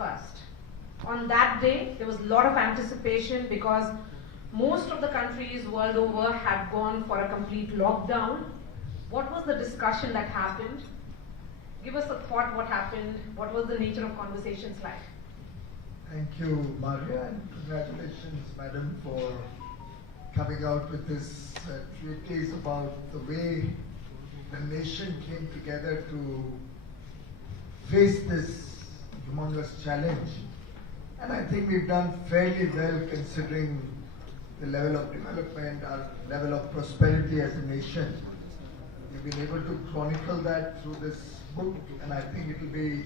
21st. On that day, there was a lot of anticipation because most of the countries world over had gone for a complete lockdown. What was the discussion that happened? Give us a thought what happened, what was the nature of conversations like? Thank you, Maria, and congratulations, madam, for coming out with this treatise about the way the nation came together to face this humongous challenge. And I think we've done fairly well considering the level of development, our level of prosperity as a nation. We've been able to chronicle that through this book, and I think it will be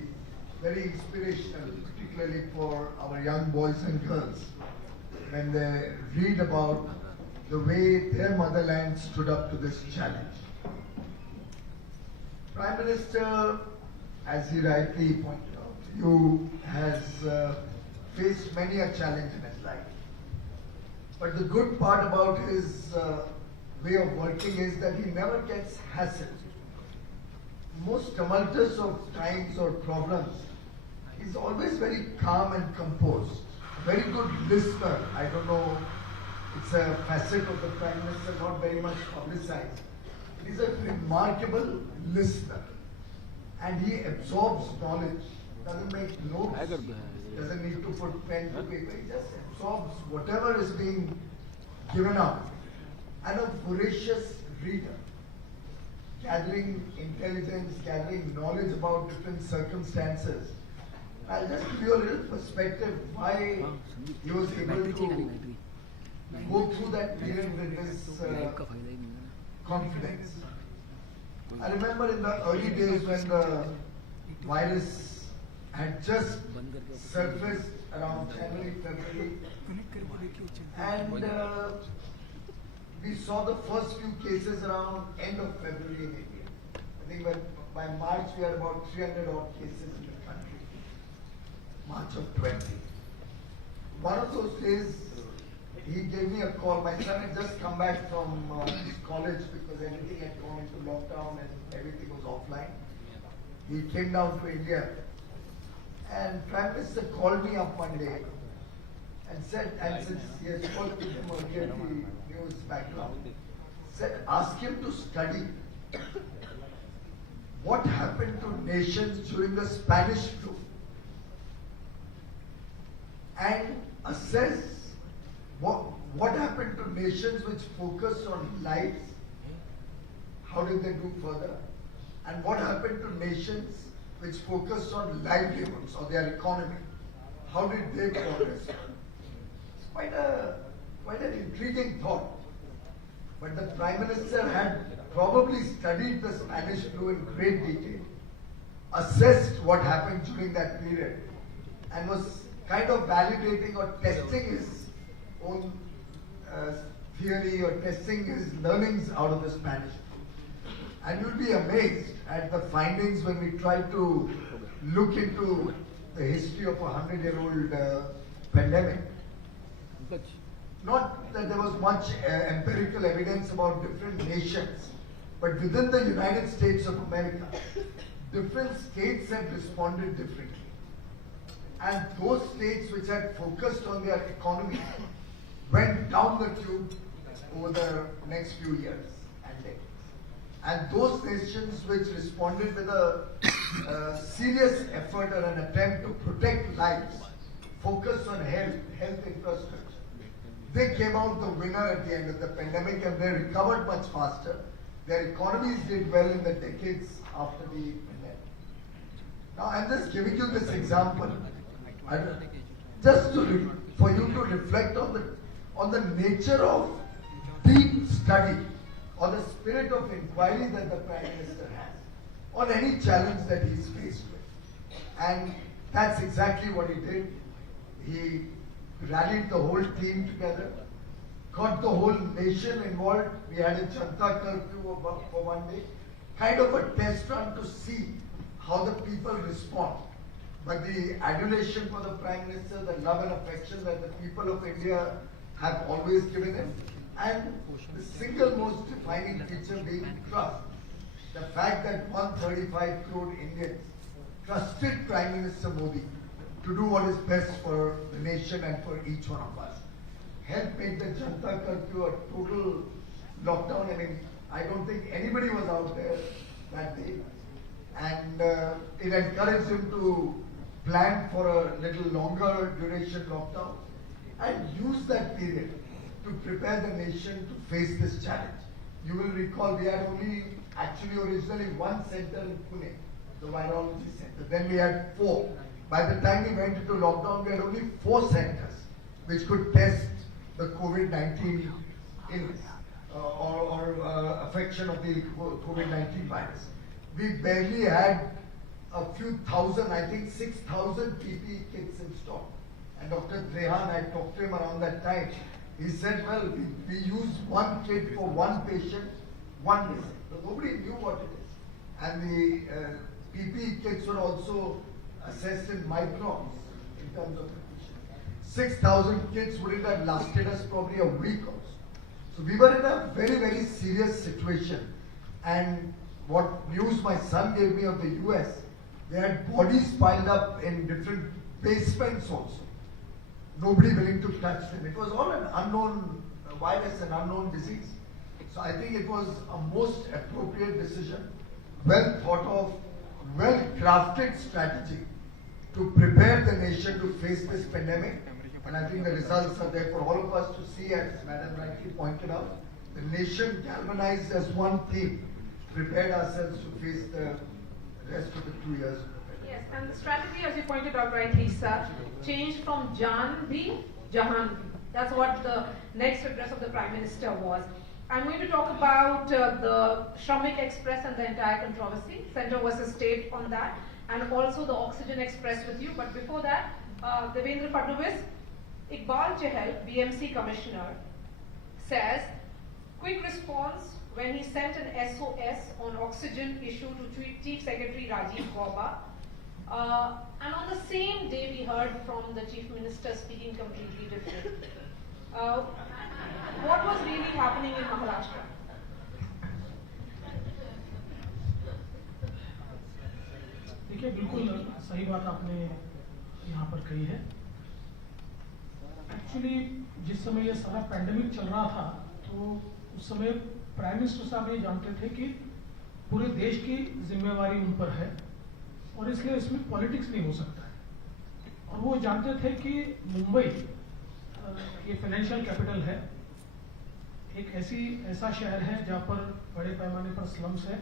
very inspirational, particularly for our young boys and girls, when they read about the way their motherland stood up to this challenge. Prime Minister, as he rightly pointed out, you has faced many a challenge in his life. But the good part about his way of working is that he never gets hassled. Most tumultuous of times or problems, he's always very calm and composed. Very good listener. I don't know, it's a facet of the Prime Minister not very much publicized. He's a remarkable listener. And he absorbs knowledge, doesn't make notes, doesn't need to put pen to paper, he just absorbs whatever is being given out. And a voracious reader, gathering intelligence, gathering knowledge about different circumstances. I'll just give you a little perspective why he was able to go through that period with this confidence. I remember in the early days when the virus had just surfaced around January, February, and we saw the first few cases around end of February in India. I think by March we had about 300 odd cases in the country. March of 20. One of those days, he gave me a call. My son had just come back from his college because everything had gone into lockdown and everything was offline. He came down to India, and Prime Minister called me up one day and said, and since he has worked with him earlier, the news background, said, ask him to study what happened to nations during the Spanish flu and assess what happened to nations which focused on lives, how did they do further, and what happened to nations which focused on livelihoods or their economy, how did they progress? It's quite an intriguing thought. But the Prime Minister had probably studied the Spanish flu in great detail, assessed what happened during that period, and was kind of validating or testing his own theory or testing his learnings out of the Spanish flu. And you'll be amazed at the findings when we try to look into the history of a 100-year-old pandemic. Not that there was much empirical evidence about different nations, but within the United States of America, different states had responded differently. And those states which had focused on their economy went down the tube over the next few years and decades. And those nations which responded with a serious effort or an attempt to protect lives, focused on health infrastructure, they came out the winner at the end of the pandemic and they recovered much faster. Their economies did well in the decades after the pandemic. Now I'm just giving you this example, just for you to reflect on the nature of deep study or the spirit of inquiry that the Prime Minister has on any challenge that he's faced with. And that's exactly what he did. He rallied the whole team together, got the whole nation involved. We had a Janta curfew for one day, kind of a test run to see how the people respond. But the adulation for the Prime Minister, the love and affection that the people of India have always given him, and the single most defining feature being trust. The fact that 135 crore Indians trusted Prime Minister Modi to do what is best for the nation and for each one of us. Help make the Janta Curfew a total lockdown. I mean, I don't think anybody was out there that day. And it encouraged him to plan for a little longer duration lockdown and use that period to prepare the nation to face this challenge. You will recall we had only actually originally one center in Pune, the virology center. Then we had 4. By the time we went into lockdown, we had only 4 centers which could test the COVID-19 illness or affection of the COVID-19 virus. We barely had a few thousand, I think 6,000 PPE kits in stock. And Dr. Trehan, I talked to him around that time. He said, well, we use one kit for one patient, one visit. So nobody knew what it is. And the PPE kits were also assessed in microns in terms of efficiency. 6,000 kits wouldn't have lasted us probably a week also. So we were in a very, very serious situation. And what news my son gave me of the US, they had bodies piled up in different basements also. Nobody willing to touch them. It was all an unknown virus, an unknown disease. So I think it was a most appropriate decision, well thought of, well crafted strategy to prepare the nation to face this pandemic. And I think the results are there for all of us to see, as Madam rightly pointed out. The nation galvanized as one theme, prepared ourselves to face the rest of the 2 years. Yes, and the strategy, as you pointed out rightly, sir, changed from Jan Bhi, Jahan Bhi. That's what the next address of the Prime Minister was. I'm going to talk about the Shramik Express and the entire controversy, Centre versus State on that, and also the Oxygen Express with you. But before that, Devendra Fadnavis, Iqbal Chahal, BMC Commissioner, says, quick response when he sent an SOS on oxygen issue to Chief Secretary Rajiv Gauba. And on the same day we heard from the Chief Minister speaking completely different. What was really happening in Maharashtra? देखिए बिल्कुल सही बात आपने यहाँ पर कही है। Actually जिस समय ये सारा पैंडेमिक चल रहा था तो उस समय प्राइम मिनिस्टर साहब ये जानते थे कि पूरे देश की जिम्मेवारी उन पर है और इसलिए इसमें पॉलिटिक्स नहीं हो सकता है। और वो जानते थे कि मुंबई ये फाइनेंशियल कैपिटल है, एक ऐसा शहर है जहाँ पर बड़े पैमाने पर स्लम्स है,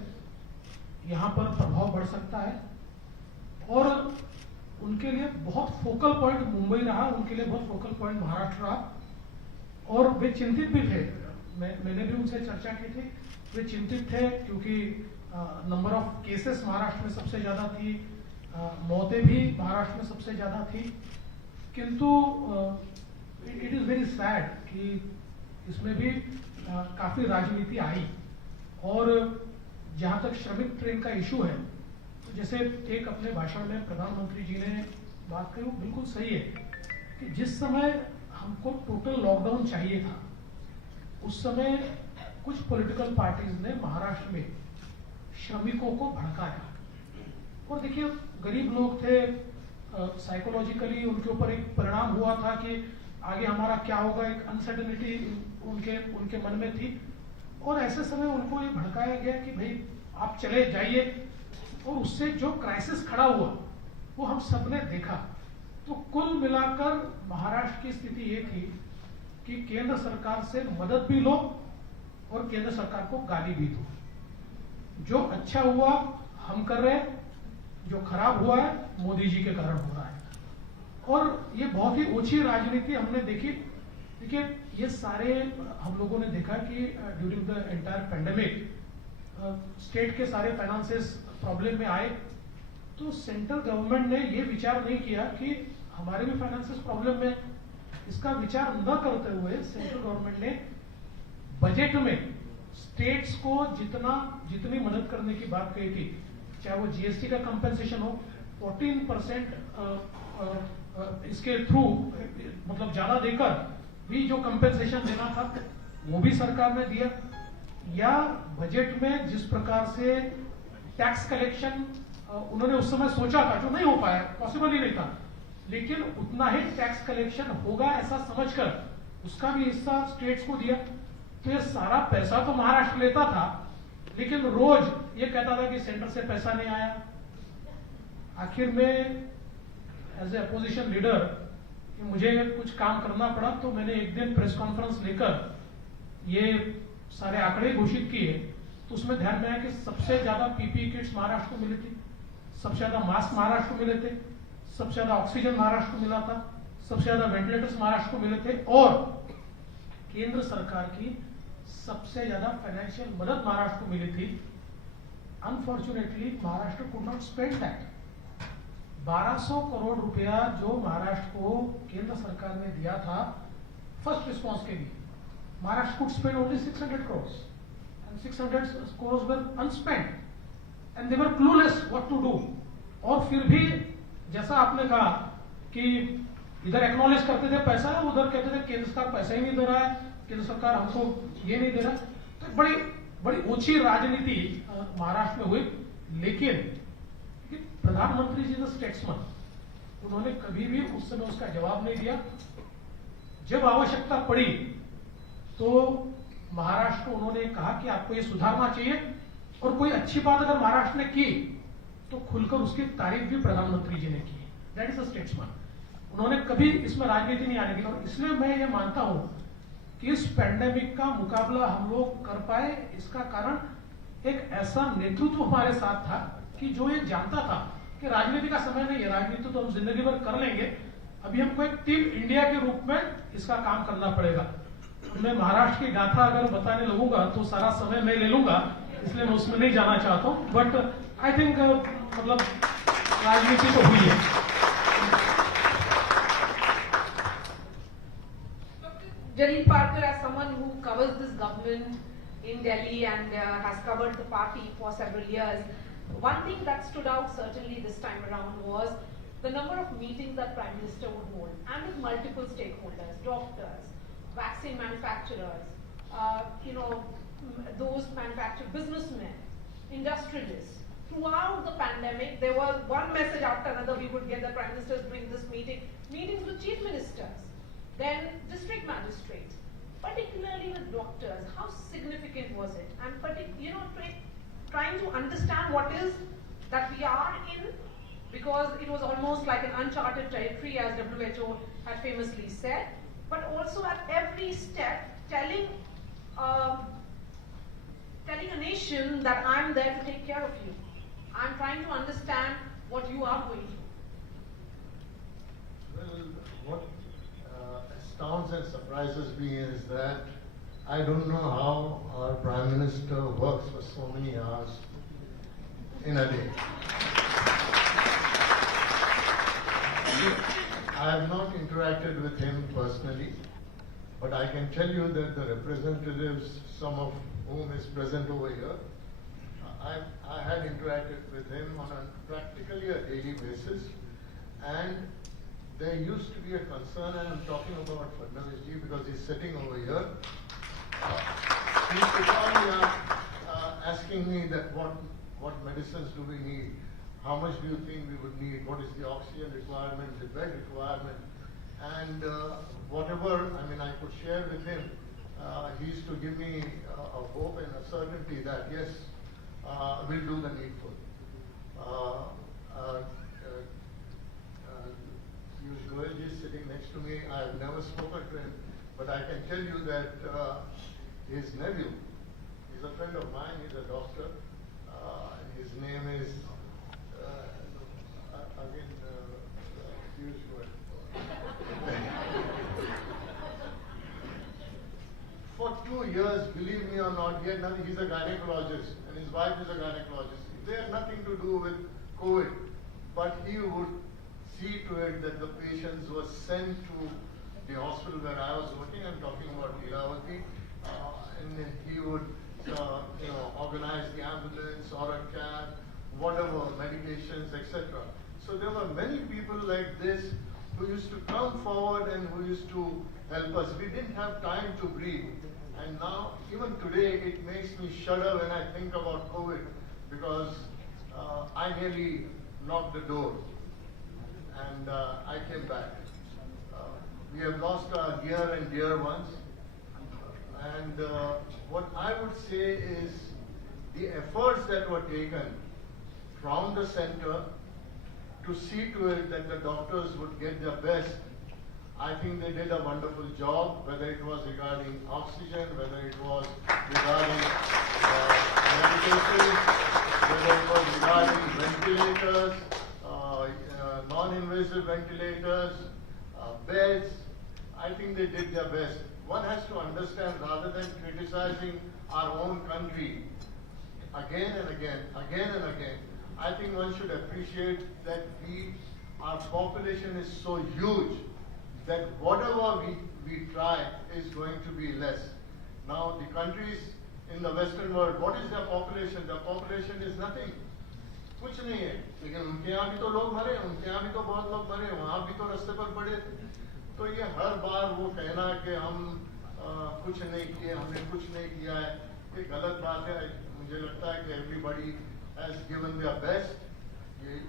यहाँ पर प्रभाव बढ़ सकता है और उनके लिए बहुत फोकल पॉइंट मुंबई रहा, उनके लिए बहुत फोकल पॉइंट महाराष्ट्र रहा और वे चिंतित भी थे। मैंने भी उनसे चर्चा की थी, वे चिंतित थे क्योंकि नंबर ऑफ केसेस महाराष्ट्र में सबसे ज्यादा थी, मौतें भी महाराष्ट्र में सबसे ज्यादा थी। किंतु इट इज वेरी सैड कि इसमें भी काफी राजनीति आई और जहां तक श्रमिक ट्रेन का इशू है, तो जैसे एक अपने भाषण में प्रधानमंत्री जी ने बात कही वो बिल्कुल सही है कि जिस समय हमको टोटल लॉकडाउन चाहिए था उस समय कुछ पॉलिटिकल पार्टीज ने महाराष्ट्र में श्रमिकों को भड़काया। और देखिए गरीब लोग थे, साइकोलॉजिकली उनके ऊपर एक परिणाम हुआ था कि आगे हमारा क्या होगा, एक अनसर्टेनिटी उनके मन में थी और ऐसे समय उनको ये भड़काया गया कि भाई आप चले जाइए और उससे जो क्राइसिस खड़ा हुआ वो हम सबने देखा। तो कुल मिलाकर महाराष्ट्र की स्थिति ये थी कि केंद्र सरकार से मदद भी लो और केंद्र सरकार को गाली भी दो। जो अच्छा हुआ हम कर रहे हैं, जो खराब हुआ है मोदी जी के कारण हो रहा है और ये बहुत ही ओछी राजनीति हमने देखी। देखिए ये सारे हम लोगों ने देखा कि during the entire pandemic state के सारे फाइनेंसेस प्रॉब्लम में आए तो सेंट्रल गवर्नमेंट ने ये विचार नहीं किया कि हमारे भी फाइनेंसेस प्रॉब्लम में। इसका विचार न करते हुए सेंट्रल गवर्नमेंट ने बजट में स्टेट्स को जितनी मदद करने की बात कही थी, चाहे वो जीएसटी का कंपेंसेशन हो 14% इसके थ्रू मतलब ज्यादा देकर भी जो कंपेंसेशन देना था वो भी सरकार ने दिया, या बजट में जिस प्रकार से टैक्स कलेक्शन उन्होंने उस समय सोचा था जो नहीं हो पाया, पॉसिबल ही नहीं था, लेकिन उतना ही टैक्स कलेक्शन होगा ऐसा समझकर उसका भी हिस्सा स्टेट्स को दिया। तो ये सारा पैसा तो महाराष्ट्र लेता था, लेकिन रोज ये कहता था कि सेंटर से पैसा नहीं आया। आखिर में एज ए अपोजिशन लीडर मुझे कुछ काम करना पड़ा, तो मैंने एक दिन प्रेस कॉन्फ्रेंस लेकर ये सारे आंकड़े घोषित किए। तो उसमें ध्यान में आया कि सबसे ज्यादा पीपीई किट्स महाराष्ट्र को मिली थी, सबसे ज्यादा मास्क महाराष्ट्र को मिले थे, सबसे ज्यादा ऑक्सीजन महाराष्ट्र को मिला था, सबसे ज्यादा वेंटिलेटर्स महाराष्ट्र को मिले थे, और केंद्र सरकार की सबसे ज्यादा फाइनेंशियल मदद महाराष्ट्र को मिली थी। Unfortunately Maharashtra could not spend that. 1200 crore रुपया जो महाराष्ट्र को केंद्र सरकार ने दिया था फर्स्ट रिस्पॉन्स के लिए, Maharashtra could spend only 600 crores and 600 crores were unspent and they were clueless what to do। और फिर भी जैसा आपने कहा कि इधर एक्नॉलेज करते थे पैसा, उधर कहते थे केंद्र सरकार पैसा ही नहीं दे रहा है, केंद्र सरकार हमको ये नहीं दे रहा। तो बड़ी बड़ी ऊंची राजनीति महाराष्ट्र में हुई। लेकिन प्रधानमंत्री जी द स्टेट्समैन, उन्होंने कभी भी उस समय उसका जवाब नहीं दिया। जब आवश्यकता पड़ी तो महाराष्ट्र को उन्होंने कहा कि आपको ये सुधारना चाहिए, और कोई अच्छी बात अगर महाराष्ट्र ने की तो खुलकर उसकी तारीफ भी प्रधानमंत्री जी ने की। That is a statesman. उन्होंने कभी इसमें राजनीति नहीं आने दी। और इसलिए मैं ये मानता हूं कि इस पैंडेमिक का मुकाबला हम लोग कर पाए, इसका कारण एक ऐसा नेतृत्व हमारे साथ था कि जो ये जानता था कि राजनीति का समय नहीं है, राजनीति तो हम जिंदगी भर कर लेंगे, अभी हमको एक टीम इंडिया के रूप में इसका काम करना पड़ेगा। मैं महाराष्ट्र की गाथा अगर बताने लगूंगा तो सारा समय मैं ले लूंगा, इसलिए मैं उसमें नहीं जाना चाहता हूं। बट आई थिंक मतलब राजनीति तो हुई है। Jalil Parker, as someone who covers this government in Delhi and has covered the party for several years, one thing that stood out certainly this time around was the number of meetings that Prime Minister would hold, and with multiple stakeholders, doctors, vaccine manufacturers, those manufacturer businessmen, industrialists. Throughout the pandemic, there was one message after another we would get. The Prime Minister is doing this meetings with chief ministers, then district magistrates, particularly with doctors. How significant was it? And trying to understand what is that we are in, because it was almost like an uncharted territory, as WHO had famously said, but also at every step telling a nation that I'm there to take care of you. I'm trying to understand what you are going through. Well, what astounds and surprises me is that I don't know how our Prime Minister works for so many hours in a day. I have not interacted with him personally, but I can tell you that the representatives, some of whom is present over here, I had interacted with him on practically a daily basis, and there used to be a concern, and I'm talking about Fadnavis ji because he's sitting over here. He used to call me up asking me that what medicines do we need, how much do you think we would need, what is the oxygen requirement, the bed requirement, and whatever I could share with him. He used to give me a hope and a certainty that yes, we'll do the needful. Piyush Goyal is sitting next to me. I have never spoken to him, but I can tell you that his nephew, he's a friend of mine, he's a doctor. His name is, Piyush Goyal. For 2 years, believe me or not, he's a gynecologist and his wife is a gynecologist. They had nothing to do with COVID, but he would see to it that the patients were sent to the hospital where I was working. I'm talking about Lilavati, and he would organize the ambulance or a cab, whatever, medications, etc. So there were many people like this who used to come forward and who used to help us. We didn't have time to breathe. And now, even today, it makes me shudder when I think about COVID, because I nearly knocked the door. and I came back. We have lost our near and dear ones, and what I would say is the efforts that were taken from the center to see to it that the doctors would get their best. I think they did a wonderful job, whether it was regarding oxygen, whether it was regarding medications, whether it was regarding ventilators, non-invasive ventilators, beds. I think they did their best. One has to understand, rather than criticizing our own country again and again, I think one should appreciate that our population is so huge that whatever we try is going to be less. Now the countries in the Western world, what is their population? Their population is nothing. कुछ नहीं है, लेकिन उनके यहाँ भी तो लोग मरे, उनके यहाँ भी तो बहुत लोग मरे, वहाँ भी तो रास्ते पर पड़े थे। तो ये हर बार वो कहना कि हम कुछ नहीं किए, हमने कुछ नहीं किया है, ये गलत बात है। मुझे लगता है कि everybody has given their best.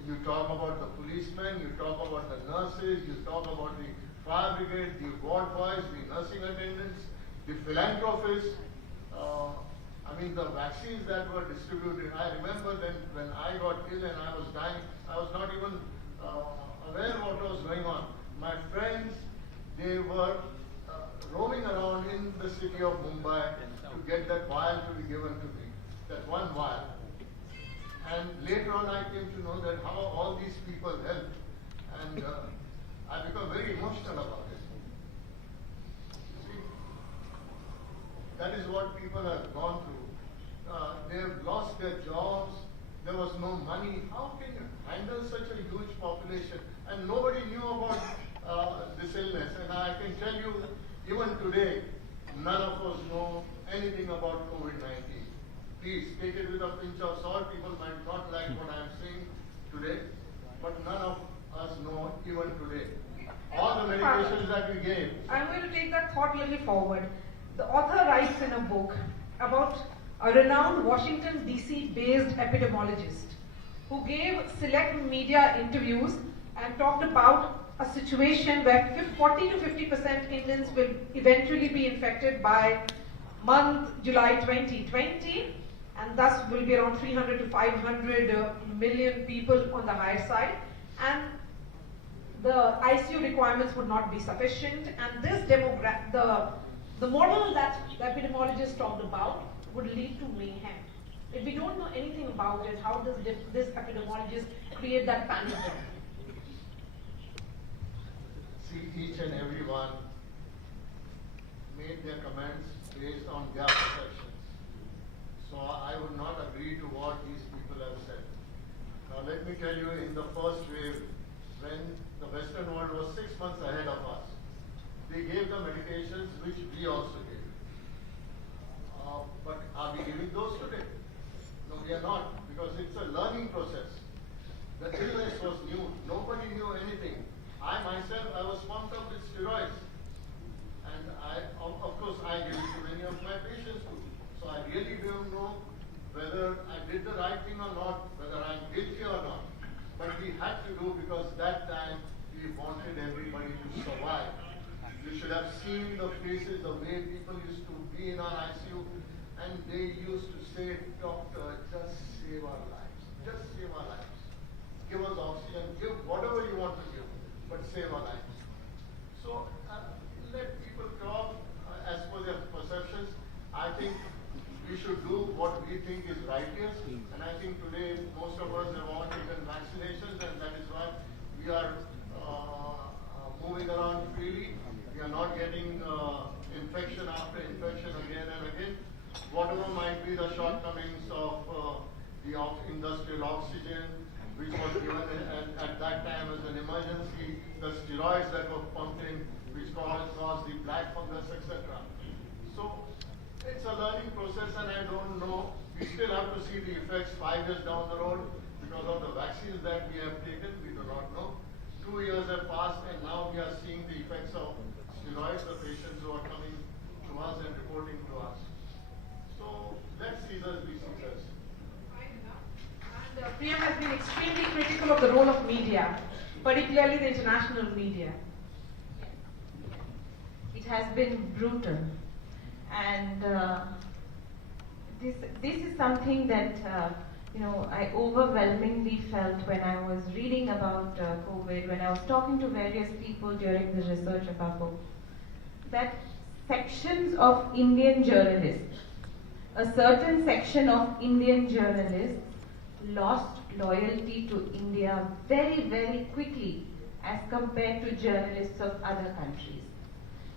You talk about the policemen, you talk about the nurses, you talk about the fire brigade, the ward boys, the nursing attendants, the philanthropists. I mean, the vaccines that were distributed. I remember then when I got ill and I was dying, I was not even aware what was going on. My friends, they were roaming around in the city of Mumbai to get that vial to be given to me, that one vial. And later on I came to know that how all these people helped, and I became very emotional about it. See, that is what people have gone through. They have lost their jobs, there was no money. How can you handle such a huge population? And nobody knew about this illness. And I can tell you, even today, none of us know anything about COVID-19. Please take it with a pinch of salt. People might not like what I am saying today, but none of us know even today. All the medications that we gave. I'm going to take that thought a little forward. The author writes in a book about a renowned Washington DC based epidemiologist who gave select media interviews and talked about a situation where 40 to 50% Indians will eventually be infected by month July 2020, and thus will be around 300 to 500 million people on the higher side, and the ICU requirements would not be sufficient, and this the model that the epidemiologist talked about would lead to mayhem. If we don't know anything about it, how does this epidemiologist create that panic? See, each and every one made their comments based on their perceptions. So I would not agree to what these people have said. Now let me tell you, in the first wave, when the Western world was 6 months ahead of us, they gave the medications which we also gave. But are we giving those today? No, we are not, because it's a learning process. The illness was new. Nobody knew anything. I myself, I was pumped up with steroids. And of course, I gave it to many of my patients too. So I really don't know whether I did the right thing or not, whether I'm guilty or not. But we had to do, because that time we wanted everybody to survive. You should have seen the faces, the way people used to be in our ICU, and they used to say, "Doctor, just save our lives. Just save our lives. Give us oxygen, give whatever you want to give, but save our lives." So let people talk as per their perceptions. I think we should do what we think is righteous, and I think today most of us have all taken vaccinations, and that is why we are moving around freely. We are not getting infection after infection again and again. Whatever might be the shortcomings of the industrial oxygen, which was given at that time as an emergency, the steroids that were pumped in, which caused the black fungus, etc. So it's a learning process, and I don't know. We still have to see the effects 5 years down the road because of the vaccines that we have taken. We do not know. 2 years have passed, and now we are seeing the effects of steroids, the patients who are coming to us and reporting to us. So let Caesars be Caesars. And Priya has been extremely critical of the role of media. particularly the international media? It has been brutal, and this is something that I overwhelmingly felt when I was reading about COVID, when I was talking to various people during the research about COVID, that sections of Indian journalists, a certain section of Indian journalists lost loyalty to India very, very quickly as compared to journalists of other countries.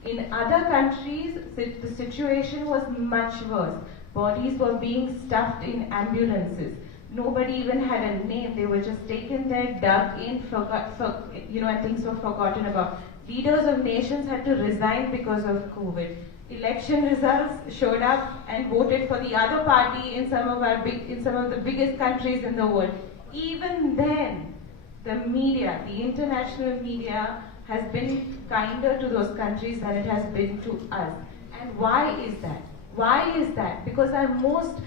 In other countries, the situation was much worse. Bodies were being stuffed in ambulances. Nobody even had a name. They were just taken there, dug in, and things were forgotten about. Leaders of nations had to resign because of COVID. Election results showed up and voted for the other party in some of the biggest countries in the world. Even then, the media, the international media, has been kinder to those countries than it has been to us. And why is that? Why is that? Because our most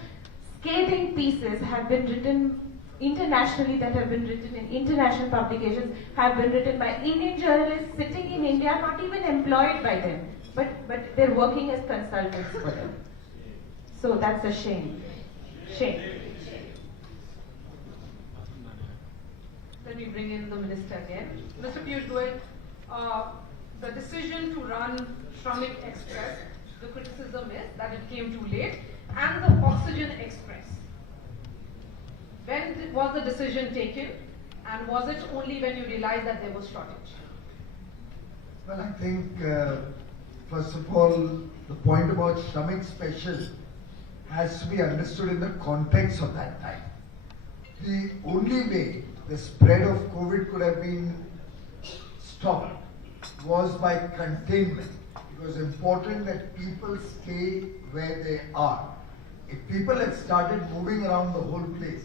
scathing pieces have been written internationally, that have been written in international publications, have been written by Indian journalists sitting in India, not even employed by them, but they're working as consultants for them. So that's a shame. Shame. Let me bring in the minister again. Mr. Piyush Goyal, the decision to run Shramik Express, the criticism is that it came too late, and the Oxygen Express. When was the decision taken, and was it only when you realized that there was shortage? Well, I think, first of all, the point about Shramik Special has to be understood in the context of that time. The only way the spread of COVID could have been stopped was by containment. It was important that people stay where they are. If people had started moving around the whole place,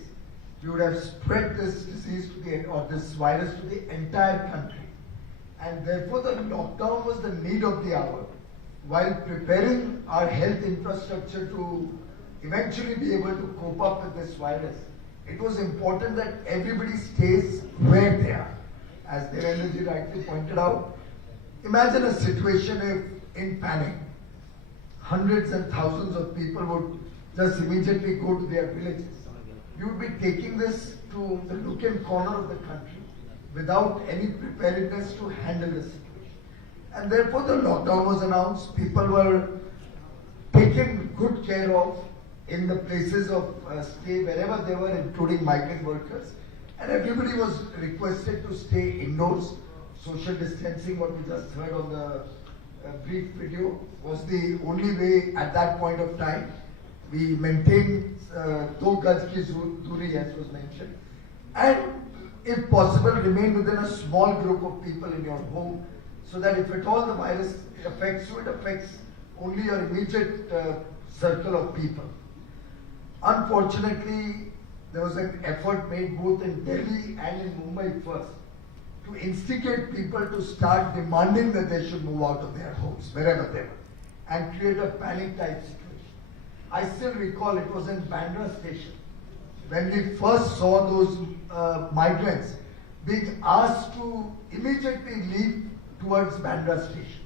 we would have spread this disease or this virus to the entire country. And therefore the lockdown was the need of the hour. While preparing our health infrastructure to eventually be able to cope up with this virus, it was important that everybody stays where they are. As Devendraji rightly pointed out, imagine a situation if in panic, hundreds and thousands of people would just immediately go to their villages. You would be taking this to the nook and corner of the country without any preparedness to handle the situation. And therefore the lockdown was announced. People were taken good care of in the places of stay wherever they were, including migrant workers. And everybody was requested to stay indoors. Social distancing, what we just heard on the brief video, was the only way at that point of time. We maintained 2 gaj ki duri, as was mentioned. And if possible, remain within a small group of people in your home, so that if at all the virus affects you, it affects only your immediate circle of people. Unfortunately, there was an effort made both in Delhi and in Mumbai first to instigate people to start demanding that they should move out of their homes, wherever they were, and create a panic type situation. I still recall it was in Bandra station when we first saw those migrants being asked to immediately leave towards Bandra station.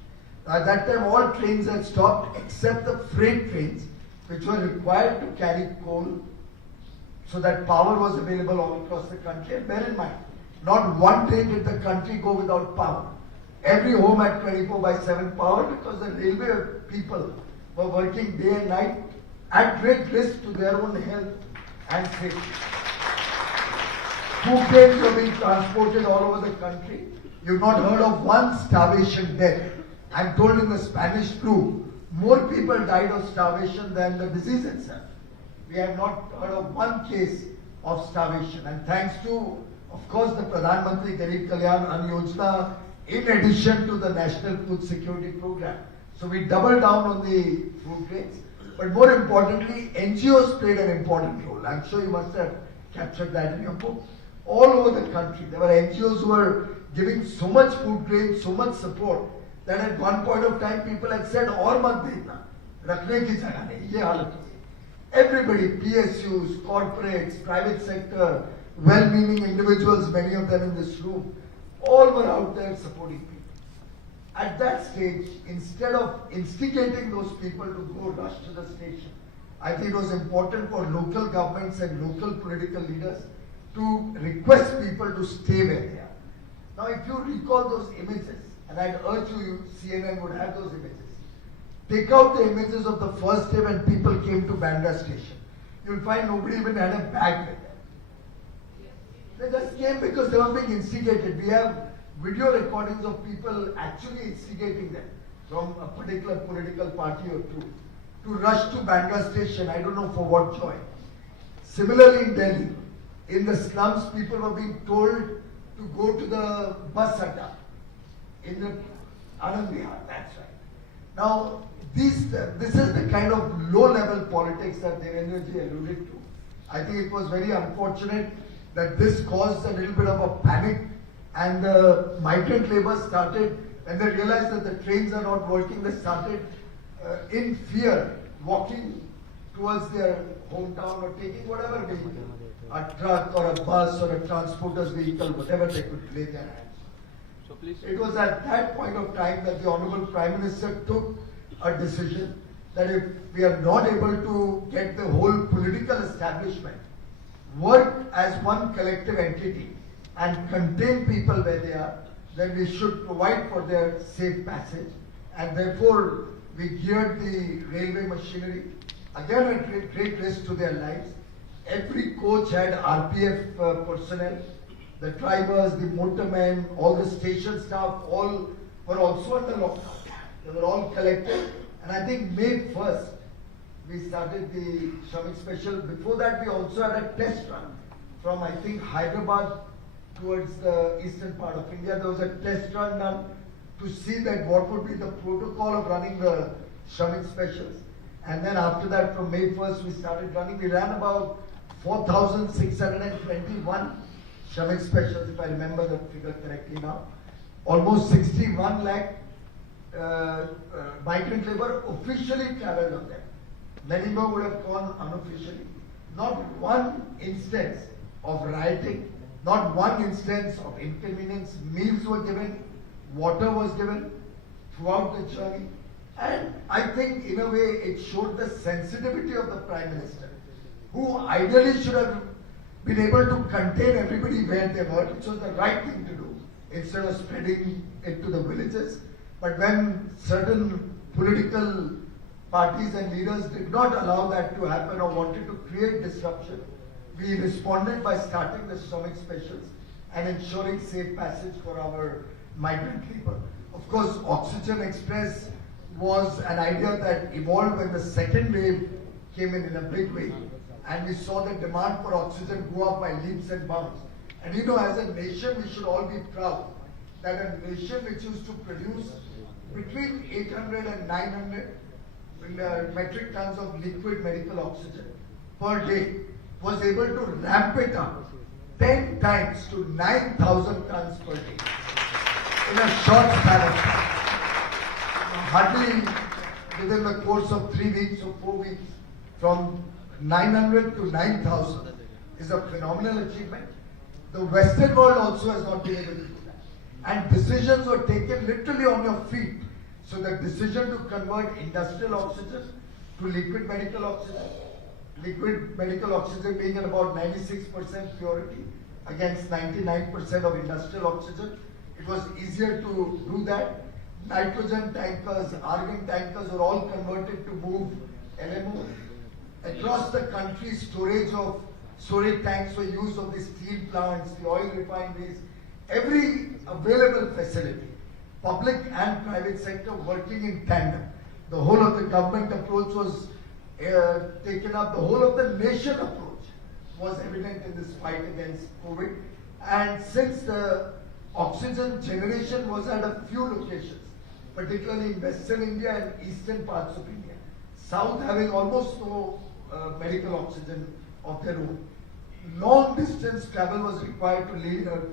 At that time all trains had stopped except the freight trains, which were required to carry coal so that power was available all across the country. And bear in mind, not one train did the country go without power. Every home had 24/7 power because the railway people were working day and night at great risk to their own health and safety. Food grains were being transported all over the country. You've not heard of one starvation death. I'm told in the Spanish flu, more people died of starvation than the disease itself. We have not heard of one case of starvation. And thanks to, of course, the Pradhan Mantri Garib Kalyan Ann Yojana, in addition to the National Food Security Program. So we doubled down on the food grains. But more importantly, NGOs played an important role. I'm sure you must have captured that in your book. All over the country, there were NGOs who were giving so much food grains, so much support, that at one point of time people had said, "Aur mat dena, rakhne ki jagah nahi, ye halat ho." Everybody, PSUs, corporates, private sector, well-meaning individuals, many of them in this room, all were out there supporting people. At that stage, instead of instigating those people to go rush to the station, I think it was important for local governments and local political leaders to request people to stay where they are. Now, if you recall those images, and I'd urge you, CNN would have those images. Take out the images of the first day when people came to Bandra station. You'll find nobody even had a bag with them. They just came because they were being instigated. We have video recordings of people actually instigating them from a particular political party or two to rush to Bandra station. I don't know for what joy. Similarly in Delhi, in the slums, people were being told to go to the bus adda in the Anand Vihar. That's right. Now, this is the kind of low-level politics that Devendra alluded to. I think it was very unfortunate that this caused a little bit of a panic, and the migrant labour started, when they realized that the trains are not working, they started in fear walking towards their hometown or taking whatever vehicle, a truck or a bus or a transporter's vehicle, whatever they could lay their hands on. It was at that point of time that the Honourable Prime Minister took a decision that if we are not able to get the whole political establishment work as one collective entity and contain people where they are, then we should provide for their safe passage. And therefore, we geared the railway machinery, again at great risk to their lives. Every coach had RPF personnel, the drivers, the motormen, all the station staff, all were also under lockdown. They were all collected, and I think May 1st, we started the Shramik Special. Before that, we also had a test run from, I think, Hyderabad towards the eastern part of India. There was a test run done to see that what would be the protocol of running the Shramik Specials. And then after that, from May 1st, we started running. We ran about 4,621 Shramik Specials, if I remember the figure correctly now. Almost 61 lakh migrant labour officially travelled on them. Many more would have gone unofficially. Not one instance of rioting, not one instance of inconvenience. Meals were given, water was given throughout the journey. And I think in a way it showed the sensitivity of the Prime Minister, who ideally should have been able to contain everybody where they were, which was the right thing to do, instead of spreading it to the villages. But when certain political parties and leaders did not allow that to happen or wanted to create disruption, we responded by starting the Shramik Specials and ensuring safe passage for our migrant labour. Of course, Oxygen Express was an idea that evolved when the second wave came in a big way. And we saw the demand for oxygen go up by leaps and bounds. And you know, as a nation, we should all be proud that a nation which used to produce between 800 and 900 metric tons of liquid medical oxygen per day was able to ramp it up 10 times to 9,000 tons per day in a short span of time. Hardly within the course of 3 weeks or 4 weeks, from 900 to 9,000 is a phenomenal achievement. The Western world also has not been able to do that. And decisions were taken literally on your feet. So the decision to convert industrial oxygen to liquid medical oxygen being at about 96% purity against 99% of industrial oxygen, it was easier to do that. Nitrogen tankers, argon tankers were all converted to move LMO. Across the country, storage tanks were used of the steel plants, the oil refineries, every available facility, public and private sector working in tandem. The whole of the government approach was taken up, the whole of the nation approach was evident in this fight against COVID. And since the oxygen generation was at a few locations, particularly in Western India and Eastern parts of India, South having almost no medical oxygen of their own, long distance travel was required to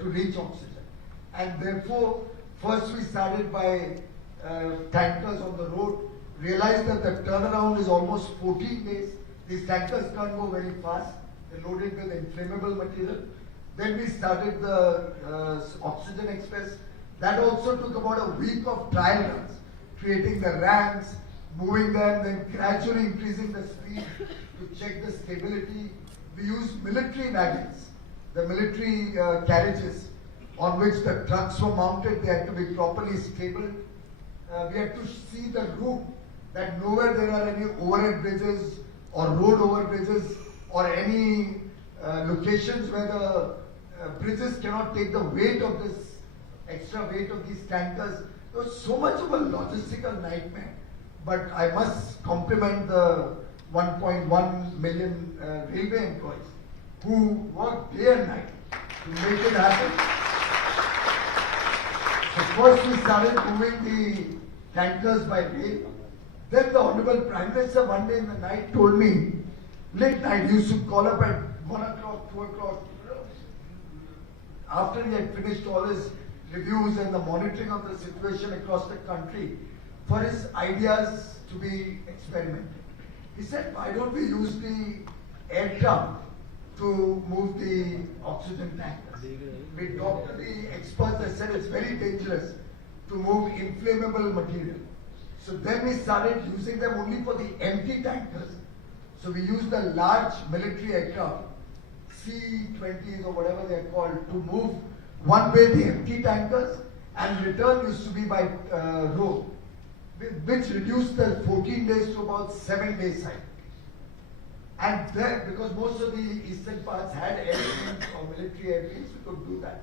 reach oxygen. And therefore, first we started by tankers on the road, realized that the turnaround is almost 14 days. These tankers can't go very fast. They're loaded with inflammable material. Then we started the Oxygen Express. That also took about a week of trial runs, creating the ramps, moving them, then gradually increasing the speed to check the stability. We used military wagons, the military carriages on which the trucks were mounted. They had to be properly stable. We had to see the route, that nowhere there are any overhead bridges or road overbridges or any locations where the bridges cannot take the weight of this extra weight of these tankers. There was so much of a logistical nightmare. But I must compliment the 1.1 million railway employees who worked day and night to make it happen. So first we started moving the tankers by rail. Then the Honorable Prime Minister one day in the night told me, late night, he used to call up at 1 o'clock, 2 o'clock, after he had finished all his reviews and the monitoring of the situation across the country, for his ideas to be experimented. He said, why don't we use the aircraft to move the oxygen tankers? We talked to the experts, they said it's very dangerous to move inflammable material. So then we started using them only for the empty tankers. So we used the large military aircraft, C-20s or whatever they are called, to move one way the empty tankers, and return used to be by road, which reduced the 14 days to about 7 days cycle. And then, because most of the eastern parts had airplanes or military airplanes, we could do that.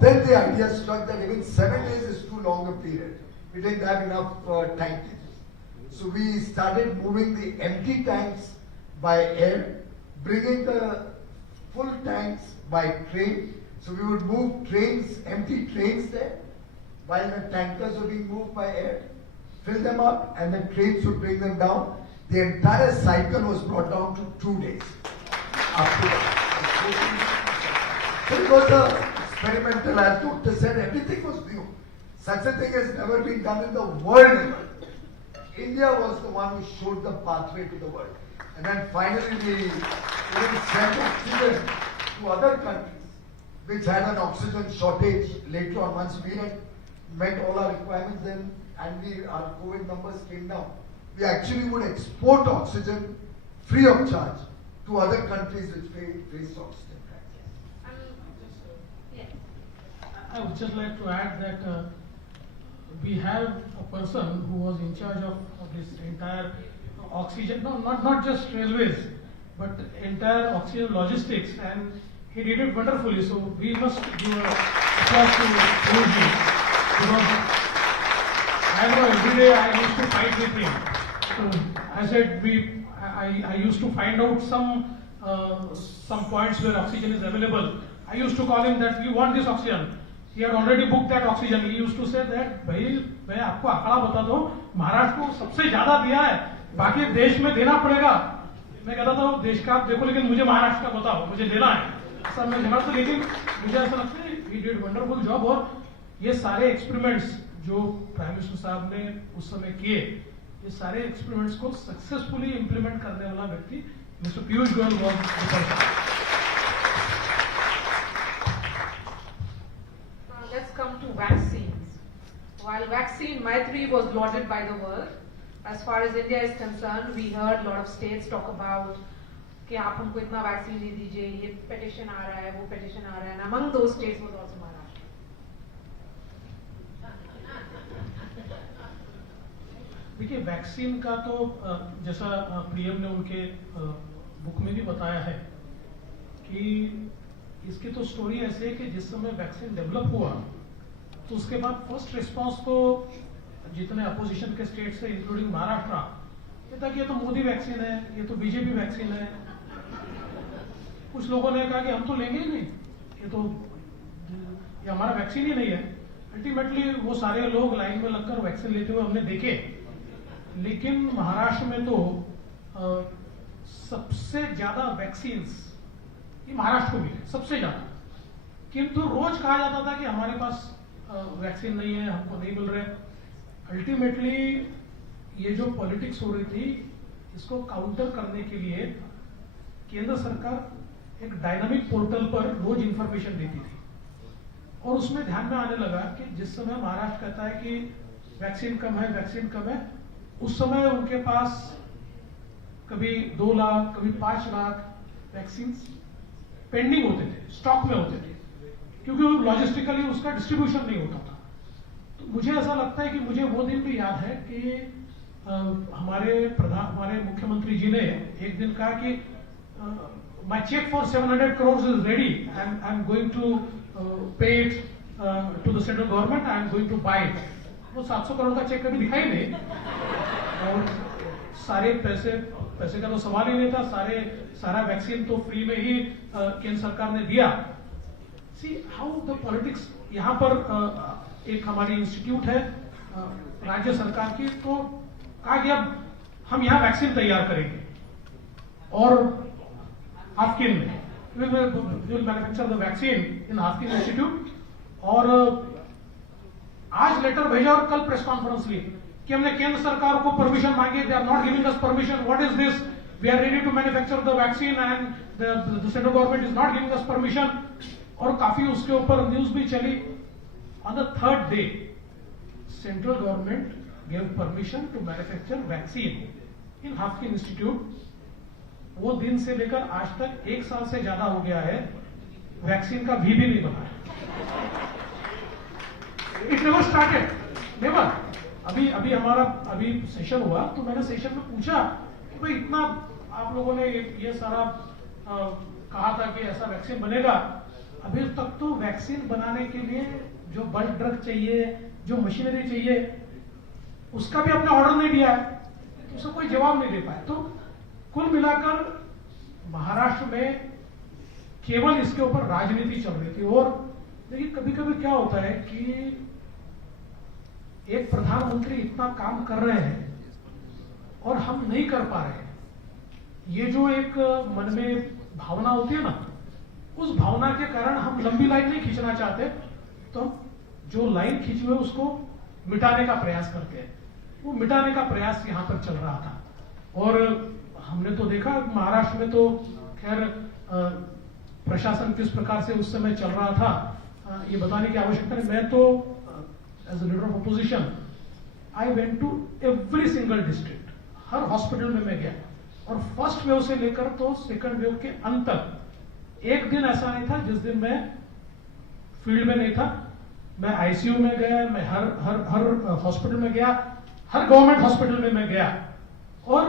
Then the idea struck that even 7 days is too long a period. We didn't have enough tank engines. So we started moving the empty tanks by air, bringing the full tanks by train. So we would move trains, empty trains there, while the tankers were being moved by air, fill them up, and then trains would bring them down. The entire cycle was brought down to 2 days. After that. So it was experimental, as Doctor said, everything was new. Such a thing has never been done in the world ever. India was the one who showed the pathway to the world. And then finally we even sent oxygen to other countries which had an oxygen shortage later on. Once we had met all our requirements then and our COVID numbers came down, we actually would export oxygen free of charge to other countries which faced oxygen crisis. I would just like to add that we have a person who was in charge of this entire oxygen, no, not just railways, but entire oxygen logistics, and he did it wonderfully. So we must give a applause to Piyush, because I know every day I used to fight with him. So I said I used to find out some points where oxygen is available. I used to call him that we want this oxygen. He had already booked that oxygen. He used to say that भाई मैं आपको आंकड़ा बता दूं, महाराष्ट्र को सबसे ज्यादा दिया है, बाकी देश में देना पड़ेगा. मैं कहता था देश का आप देखो, लेकिन मुझे महाराष्ट्र का बताओ, मुझे देना है. सब मैं जमा तो, लेकिन मुझे ऐसा लगता है he did wonderful job. और ये सारे एक्सपेरिमेंट्स जो प्राइम मिनिस्टर साहब ने उस समय किए, ये सारे एक्सपेरिमेंट्स को सक्सेसफुली इंप्लीमेंट करने वाला व्यक्ति mister Piyush Goyal was. Let's come to vaccines. While vaccine Maitri was lauded by the world, as far as India is concerned, we heard a lot of states talk about कि आप हमको इतना vaccine दे दीजिए, ये petition आ रहा है, वो petition आ रहा है, and among those states was also Maharashtra. देखिए वैक्सीन का तो जैसा पीएम ने उनके बुक में भी बताया है कि इसकी तो स्टोरी ऐसे है कि जिस समय वैक्सीन डेवलप हुआ तो उसके बाद फर्स्ट रिस्पांस तो जितने अपोजिशन के स्टेट से इंक्लूडिंग महाराष्ट्र, ये था कि ये तो मोदी वैक्सीन है, ये तो बीजेपी वैक्सीन है. कुछ लोगों ने कहा कि हम तो लेंगे ही नहीं, ये हमारा वैक्सीन ही नहीं है. अल्टीमेटली वो सारे लोग लाइन में लगकर वैक्सीन लेते हुए हमने देखे. लेकिन महाराष्ट्र में तो सबसे ज्यादा वैक्सीन ये महाराष्ट्र को मिले, सबसे ज्यादा. किंतु रोज कहा जाता था कि हमारे पास वैक्सीन नहीं है, हमको नहीं मिल रहे. अल्टीमेटली ये जो पॉलिटिक्स हो रही थी, इसको काउंटर करने के लिए केंद्र सरकार एक डायनामिक पोर्टल पर रोज इंफॉर्मेशन देती थी, और उसमें ध्यान में आने लगा कि जिस समय महाराष्ट्र कहता है कि वैक्सीन कम है, वैक्सीन कम है, उस समय उनके पास कभी 2 लाख, कभी 5 लाख वैक्सीन पेंडिंग होते थे, स्टॉक में होते थे, क्योंकि वो लॉजिस्टिकली उसका डिस्ट्रीब्यूशन नहीं होता था। तो मुझे ऐसा लगता है कि मुझे वो दिन भी याद है कि हमारे मुख्यमंत्री जी ने एक दिन कहा कि my check for 700 crores is ready, I'm going to pay it to the central government, I'm going to buy it. वो 700 करोड़ का चेक कभी दिखाई नहीं, और सारे पैसे का तो सवाल ही नहीं था, सारा वैक्सीन तो फ्री में ही केंद्र सरकार ने दिया। सी हाउ द पॉलिटिक्स, यहाँ पर एक हमारी इंस्टीट्यूट है राज्य सरकार की, तो कहा कि अब हम यहाँ वैक्सीन तैयार करेंगे, और हाफकिन में will manufacture the vaccine in Haffkine institute, और आज लेटर भेजा और कल प्रेस कॉन्फ्रेंस ली कि हमने केंद्र सरकार को परमिशन मांगी, they are not giving us permission, what is this, we are ready to manufacture the vaccine and the central government is not giving us permission, और काफी उसके ऊपर न्यूज भी चली। On the 3rd day central government gave permission to manufacture vaccine in Haffkine institute. वो दिन से लेकर आज तक 1 साल से ज्यादा हो गया है, वैक्सीन का भी नहीं बना है। It never started, never. अभी हमारा सेशन हुआ, तो मैंने सेशन में पूछा कि भाई इतना आप लोगों ने ये सारा कहा था कि ऐसा वैक्सीन बनेगा, अभी तक तो वैक्सीन बनाने के लिए जो बल्क ड्रग चाहिए, जो मशीनरी चाहिए, उसका भी आपने ऑर्डर नहीं दिया है, उसका कोई जवाब नहीं दे पाए। तो कुल मिलाकर महाराष्ट्र में केवल इसके ऊपर राजनीति चल रही थी। और देखिए कभी कभी क्या होता है कि एक प्रधानमंत्री इतना काम कर रहे हैं और हम नहीं कर पा रहे हैं, ये जो एक मन में भावना होती है ना, उस भावना के कारण हम लंबी लाइन नहीं खींचना चाहते, तो हम जो लाइन खींचे हुए उसको मिटाने का प्रयास करते हैं। वो मिटाने का प्रयास यहाँ पर चल रहा था, और हमने तो देखा महाराष्ट्र में तो खैर प्रशासन किस प्रकार से उस समय चल रहा था, ये बताने की आवश्यकता नहीं। मैं तो as a leader of opposition I went to every single district, हर हॉस्पिटल में मैं गया, और फर्स्ट वेव से लेकर तो सेकंड वेव के अंत तक एक दिन ऐसा नहीं था जिस दिन मैं फील्ड में नहीं था। मैं आईसीयू में गया, मैं हर हॉस्पिटल में गया, हर गवर्नमेंट हॉस्पिटल में मैं गया, और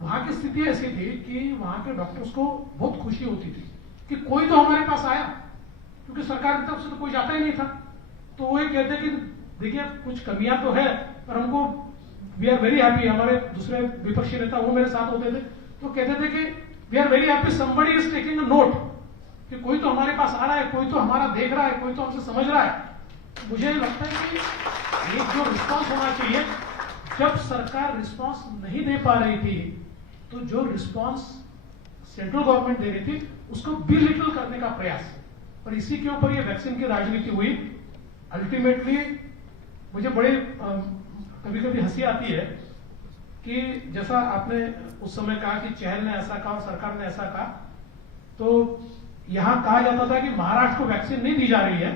वहां की स्थिति ऐसी थी कि वहां के डॉक्टर्स को बहुत खुशी होती थी कि कोई तो हमारे पास आया, क्योंकि सरकार की तरफ से तो कोई जाता ही नहीं था। तो वो ये कहते कि देखिए कुछ कमियां तो है, पर हमको वी आर वेरी हैप्पी। हमारे दूसरे विपक्षी नेता वो मेरे साथ होते थे, तो कहते थे कि we are very happy somebody is taking a note, कि कोई तो हमारे पास आ रहा है, कोई तो हमारा देख रहा है, कोई तो हमसे समझ रहा है। मुझे लगता है कि एक जो रिस्पॉन्स होना चाहिए, जब सरकार रिस्पॉन्स नहीं दे पा रही थी, तो जो रिस्पॉन्स सेंट्रल गवर्नमेंट दे रही थी उसको बिलिटल करने का प्रयास, और इसी के ऊपर ये वैक्सीन की राजनीति हुई। अल्टीमेटली मुझे बड़े कभी कभी हंसी आती है कि जैसा आपने उस समय कहा कि चहल ने ऐसा कहा और सरकार ने ऐसा कहा, तो यहां कहा जाता था कि महाराष्ट्र को वैक्सीन नहीं दी जा रही है,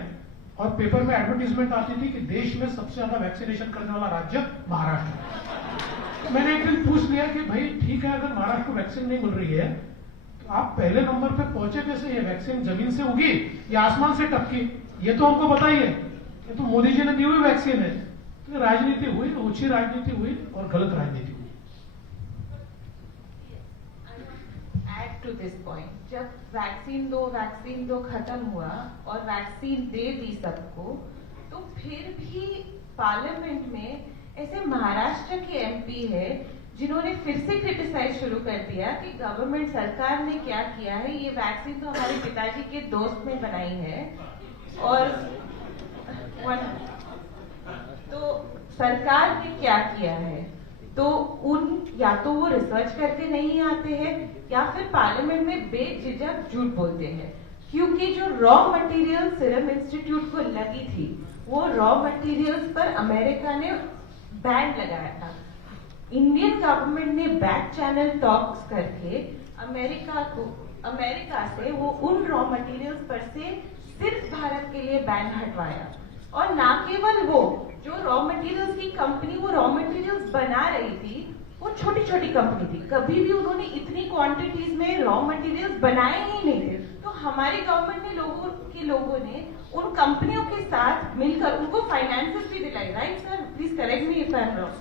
और पेपर में एडवर्टीजमेंट आती थी कि देश में सबसे ज्यादा वैक्सीनेशन करने वाला राज्य महाराष्ट्र है। तो मैंने एक दिन पूछ लिया कि भाई ठीक है, अगर महाराष्ट्र को वैक्सीन नहीं मिल रही है तो आप पहले नंबर पे पहुंचे कैसे? ये वैक्सीन जमीन से उगी या आसमान से टपकी, ये तो हमको बताइए। ये तो मोदी जी ने दी हुई वैक्सीन है। तो राजनीति हुई, ओछी राजनीति हुई और गलत राजनीति हुई। Add to this point, जब वैक्सीन दो खत्म हुआ और वैक्सीन दे दी सबको, तो फिर भी पार्लियामेंट में ऐसे महाराष्ट्र के एमपी है जिन्होंने फिर से क्रिटिसाइज शुरू कर दिया कि गवर्नमेंट सरकार ने क्या किया है, ये वैक्सीन तो हमारे पिताजी के दोस्त ने बनाई है, और तो सरकार ने क्या किया है, तो या तो वो रिसर्च करके नहीं आते हैं या फिर पार्लियामेंट में बेझिझक झूठ बोलते हैं। क्योंकि जो रॉ मटेरियल सीरम इंस्टीट्यूट को लगी थी, वो रॉ मटेरियल्स पर अमेरिका ने बैन लगाया था। इंडियन गवर्नमेंट ने बैक चैनल टॉक्स करके अमेरिका से वो उन रॉ मटेरियल्स पर से सिर्फ भारत के लिए बैन हटवाया। और ना केवल वो, जो रॉ मटेरियल्स की कंपनी वो रॉ मटेरियल्स बना रही थी वो छोटी छोटी कंपनी थी, कभी भी उन्होंने इतनी क्वांटिटीज में रॉ मटेरियल्स बनाए ही नहीं थे। तो हमारी गवर्नमेंट ने लोगों ने उन कंपनियों के साथ मिलकर उनको फाइनेंसेस भी दिलाई, right sir? Please correct me if I am wrong.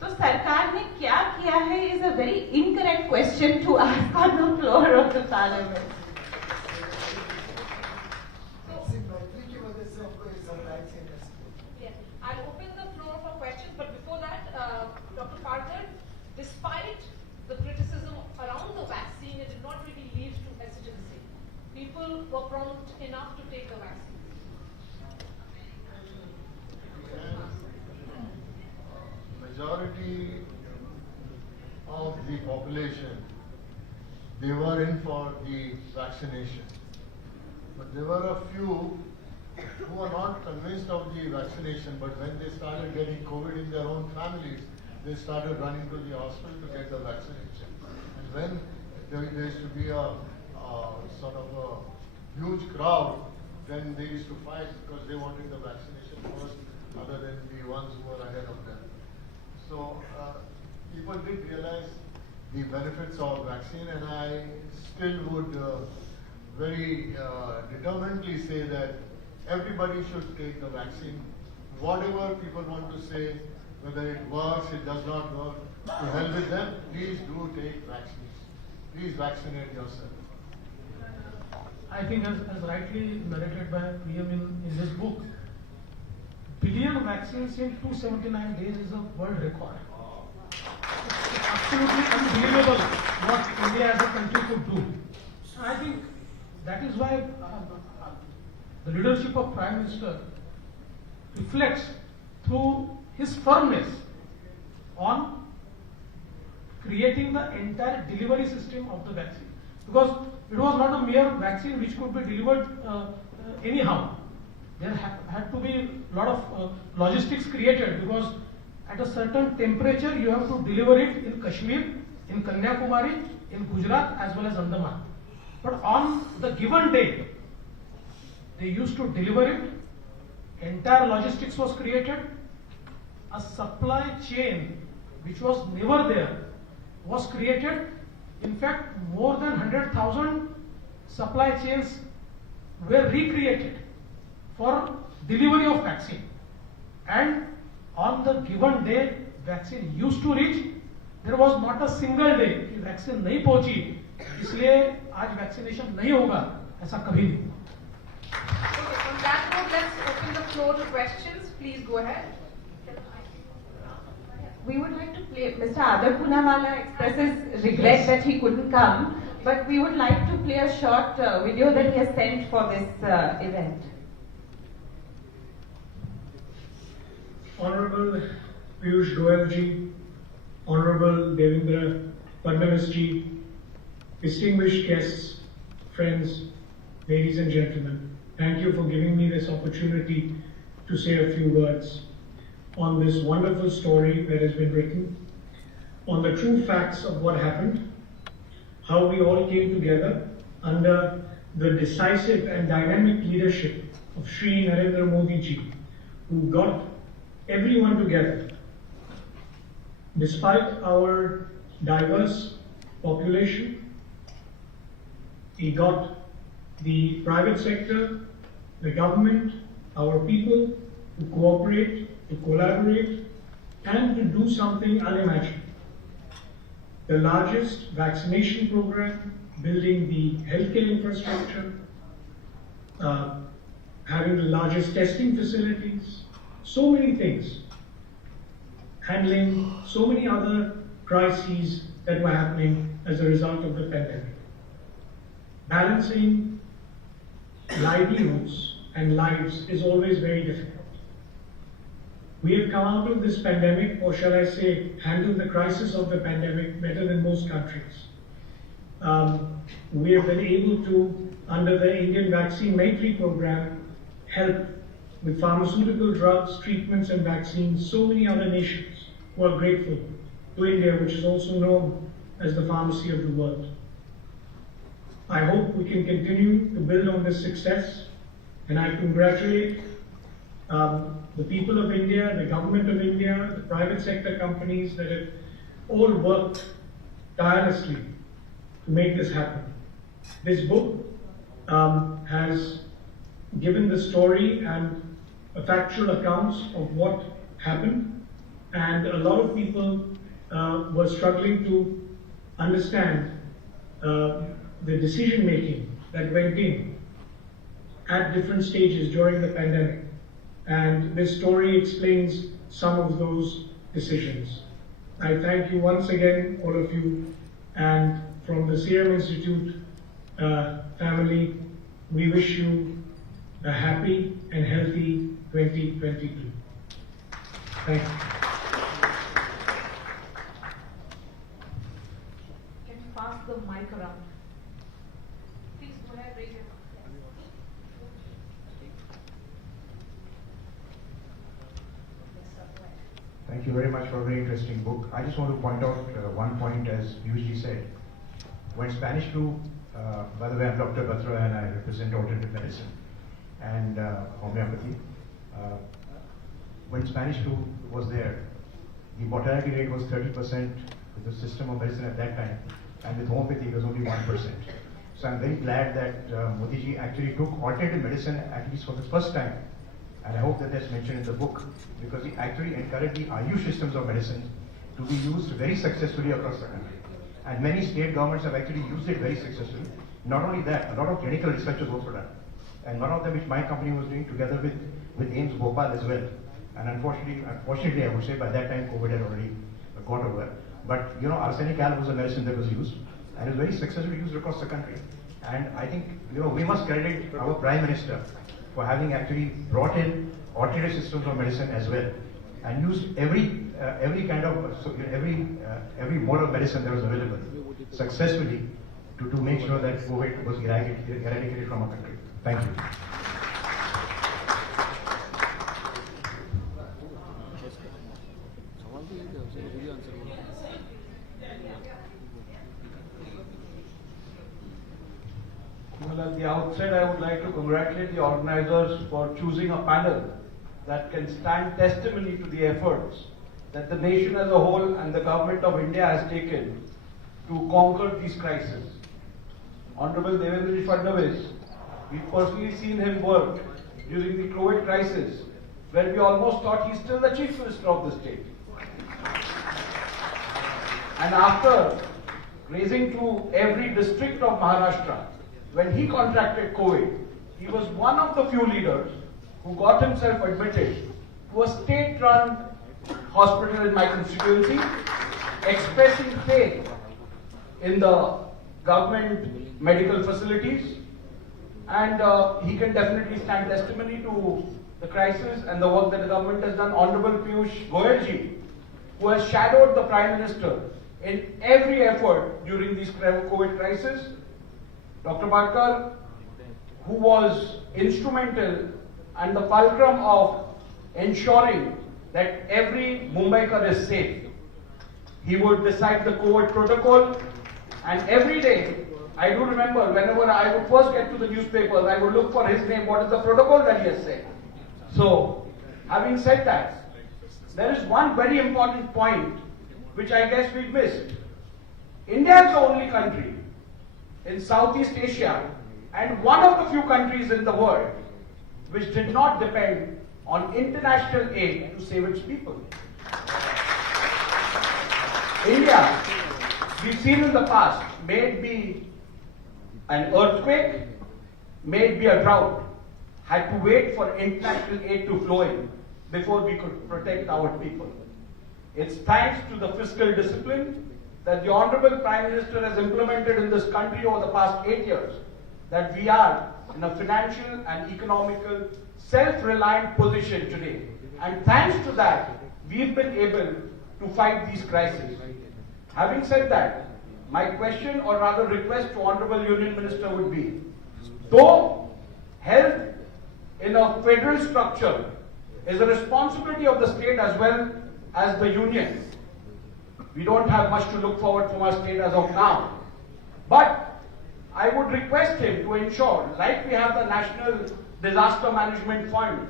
तो सरकार ने क्या किया है is a very incorrect question to ask on the floor of the parliament. I'll open the floor for questions, but before that, Dr. Parker, despite the criticism around the vaccine, it did not really lead to hesitancy. People were prompt enough to take the vaccine. Majority of the population, they were in for the vaccination. But there were a few who were not convinced of the vaccination, but when they started getting COVID in their own families, they started running to the hospital to get the vaccination. And when there used to be a sort of a huge crowd, then they used to fight because they wanted the vaccination first, other than the ones who were ahead of them. So people did realize the benefits of vaccine, and I still would very determinedly say that everybody should take the vaccine. Whatever people want to say, whether it works, it does not work, to hell with them. Please do take vaccines. Please vaccinate yourself. I think as rightly narrated by PM in this book, billion vaccines in 279 days is a world record. It's absolutely unbelievable what India as a country could do. I think that is why the leadership of Prime Minister reflects through his firmness on creating the entire delivery system of the vaccine. Because it was not a mere vaccine which could be delivered anyhow. There had to be a lot of logistics created, because at a certain temperature you have to deliver it in Kashmir, in Kanyakumari, in Gujarat as well as Andaman. But on the given day, they used to deliver it, entire logistics was created, a supply chain which was never there was created. In fact, more than 100,000 supply chains were recreated for delivery of vaccine. And on the given day, vaccine used to reach. There was not a single day कि vaccine नहीं पहुंची, इसलिए आज vaccination नहीं होगा, ऐसा कभी नहीं। Okay, on that note, let's open the floor to questions. Please go ahead. We would like to play, Mr. Adar Poonawalla expresses regret that he couldn't come, but we would like to play a short video that he has sent for this event. Honorable Piyush Goyal ji, Honorable Devendra Fadnavis ji, distinguished guests, friends, ladies and gentlemen, thank you for giving me this opportunity to say a few words on this wonderful story that has been written, on the true facts of what happened, how we all came together under the decisive and dynamic leadership of Shri Narendra Modi ji, who got everyone together. Despite our diverse population, he got the private sector, the government, our people to cooperate, to collaborate, and to do something unimagined. The largest vaccination program, building the healthcare infrastructure, having the largest testing facilities, so many things, handling so many other crises that were happening as a result of the pandemic. Balancing livelihoods and lives is always very difficult. We have come out of this pandemic, or shall I say, handled the crisis of the pandemic better than most countries. We have been able to, under the Indian Vaccine Maitri program, help with pharmaceutical drugs, treatments and vaccines, so many other nations who are grateful to India, which is also known as the pharmacy of the world. I hope we can continue to build on this success, and I congratulate the people of India, the government of India, the private sector companies that have all worked tirelessly to make this happen. This book has given the story and factual accounts of what happened, and a lot of people were struggling to understand the decision making that went in at different stages during the pandemic. And this story explains some of those decisions. I thank you once again, all of you, and from the Serum Institute family, we wish you a happy and healthy 2022. Thank you. Can you pass the mic around? Please go ahead, raise your hand. Thank you very much for a very interesting book. I just want to point out one point, as Piyush said. When Spanish flu, by the way, I'm Dr. Batra and I represent alternative medicine and homeopathy. When Spanish flu was there, the mortality rate was 30% with the system of medicine at that time, and with homeopathy it was only 1%. So I'm very glad that Modi ji actually took alternative medicine, at least for the first time. And I hope that that's mentioned in the book, because he actually encouraged the Ayush systems of medicine to be used very successfully across the country. And many state governments have actually used it very successfully. Not only that, a lot of clinical research was also done. And one of them which my company was doing together with AIIMS Bhopal as well. And unfortunately I would say by that time COVID had already got over. But you know, arsenic alb was a medicine that was used, and it was very successfully used across the country. And I think, you know, we must credit our Prime Minister for having actually brought in alternative systems of medicine as well, and used every kind of every mode of medicine that was available successfully to make sure that COVID was eradicated from our country. Thank you. Well, at the outset, I would like to congratulate the organizers for choosing a panel that can stand testimony to the efforts that the nation as a whole and the government of India has taken to conquer these crises. Honorable Devendra Fadnavis, we've personally seen him work during the COVID crisis, where we almost thought he's still the Chief Minister of the state. And after raising to every district of Maharashtra, when he contracted COVID, he was one of the few leaders who got himself admitted to a state-run hospital in my constituency, expressing faith in the government medical facilities, and he can definitely stand testimony to the crisis and the work that the government has done. Honorable Piyush Goyal ji, who has shadowed the Prime Minister in every effort during this COVID crisis. Dr. Barkar, who was instrumental and the fulcrum of ensuring that every Mumbaikar is safe. He would decide the COVID protocol, and every day, I do remember whenever I would first get to the newspapers, I would look for his name, what is the protocol that he has said. So, having said that, there is one very important point which I guess we missed. India is the only country in Southeast Asia and one of the few countries in the world which did not depend on international aid to save its people. India, we've seen in the past, may it be an earthquake, may it be a drought, had to wait for international aid to flow in before we could protect our people. It's thanks to the fiscal discipline that the Honorable Prime Minister has implemented in this country over the past 8 years that we are in a financial and economical self-reliant position today. And thanks to that, we've been able to fight these crises. Having said that, my question or rather request to Honorable Union Minister would be, though health in a federal structure is a responsibility of the state as well as the union, we don't have much to look forward from our state as of now. But I would request him to ensure, like we have the National Disaster Management Fund,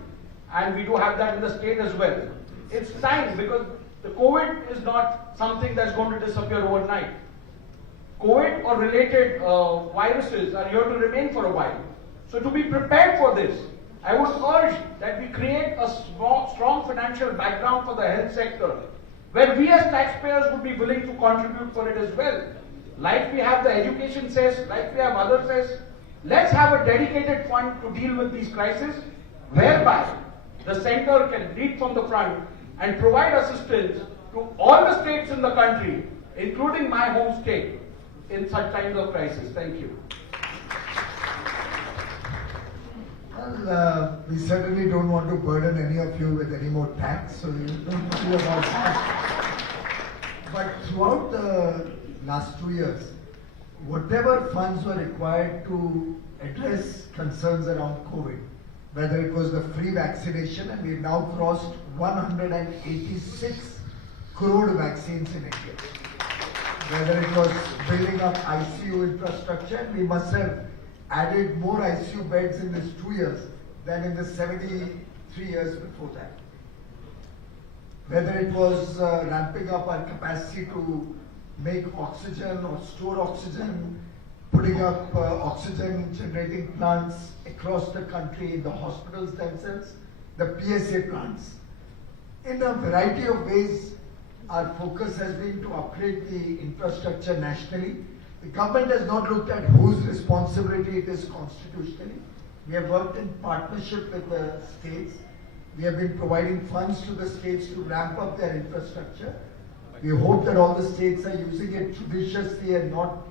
and we do have that in the state as well. It's time, because the COVID is not something that's going to disappear overnight. COVID or related viruses are here to remain for a while. So to be prepared for this, I would urge that we create a strong financial background for the health sector, where we as taxpayers would be willing to contribute for it as well. Like we have the education cess, like we have other cess, let's have a dedicated fund to deal with these crises, whereby the center can lead from the front and provide assistance to all the states in the country, including my home state, in such times of crisis. Thank you. Well, we certainly don't want to burden any of you with any more tax, so you don't worry about that. But throughout the last 2 years, whatever funds were required to address concerns around COVID, whether it was the free vaccination, and we've now crossed 186 crore vaccines in India. Whether it was building up ICU infrastructure, and we must have added more ICU beds in these 2 years than in the 73 years before that. Whether it was ramping up our capacity to make oxygen or store oxygen, putting up oxygen generating plants across the country, in the hospitals themselves, the PSA plants. In a variety of ways, our focus has been to upgrade the infrastructure nationally. The government has not looked at whose responsibility it is constitutionally. We have worked in partnership with the states. We have been providing funds to the states to ramp up their infrastructure. We hope that all the states are using it judiciously and not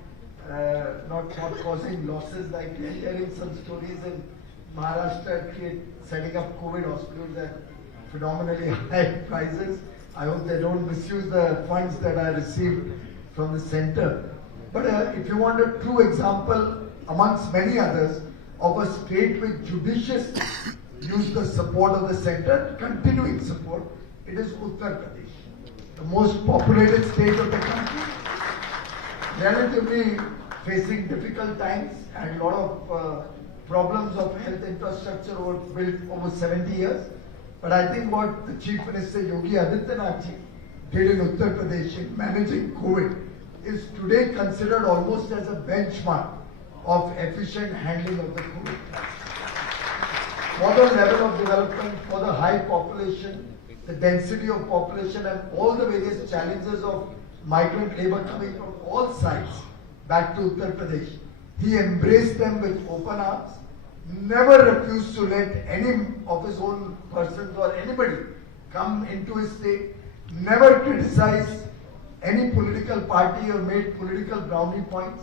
causing losses, like we are hearing some stories in Maharashtra setting up COVID hospitals at phenomenally high prices. I hope they don't misuse the funds that are received from the center. But if you want a true example, amongst many others, of a state which judiciously used the support of the center, continuing support, it is Uttar Pradesh, the most populated state of the country, relatively facing difficult times and a lot of problems of health infrastructure built over 70 years. But I think what the Chief Minister Yogi Adityanath did in Uttar Pradesh in managing COVID is today considered almost as a benchmark of efficient handling of the COVID crisis. For the level of development, for the high population, the density of population, and all the various challenges of migrant labor coming from all sides back to Uttar Pradesh, he embraced them with open arms, never refused to let any of his own persons or anybody come into his state, never criticized any political party or made political brownie points,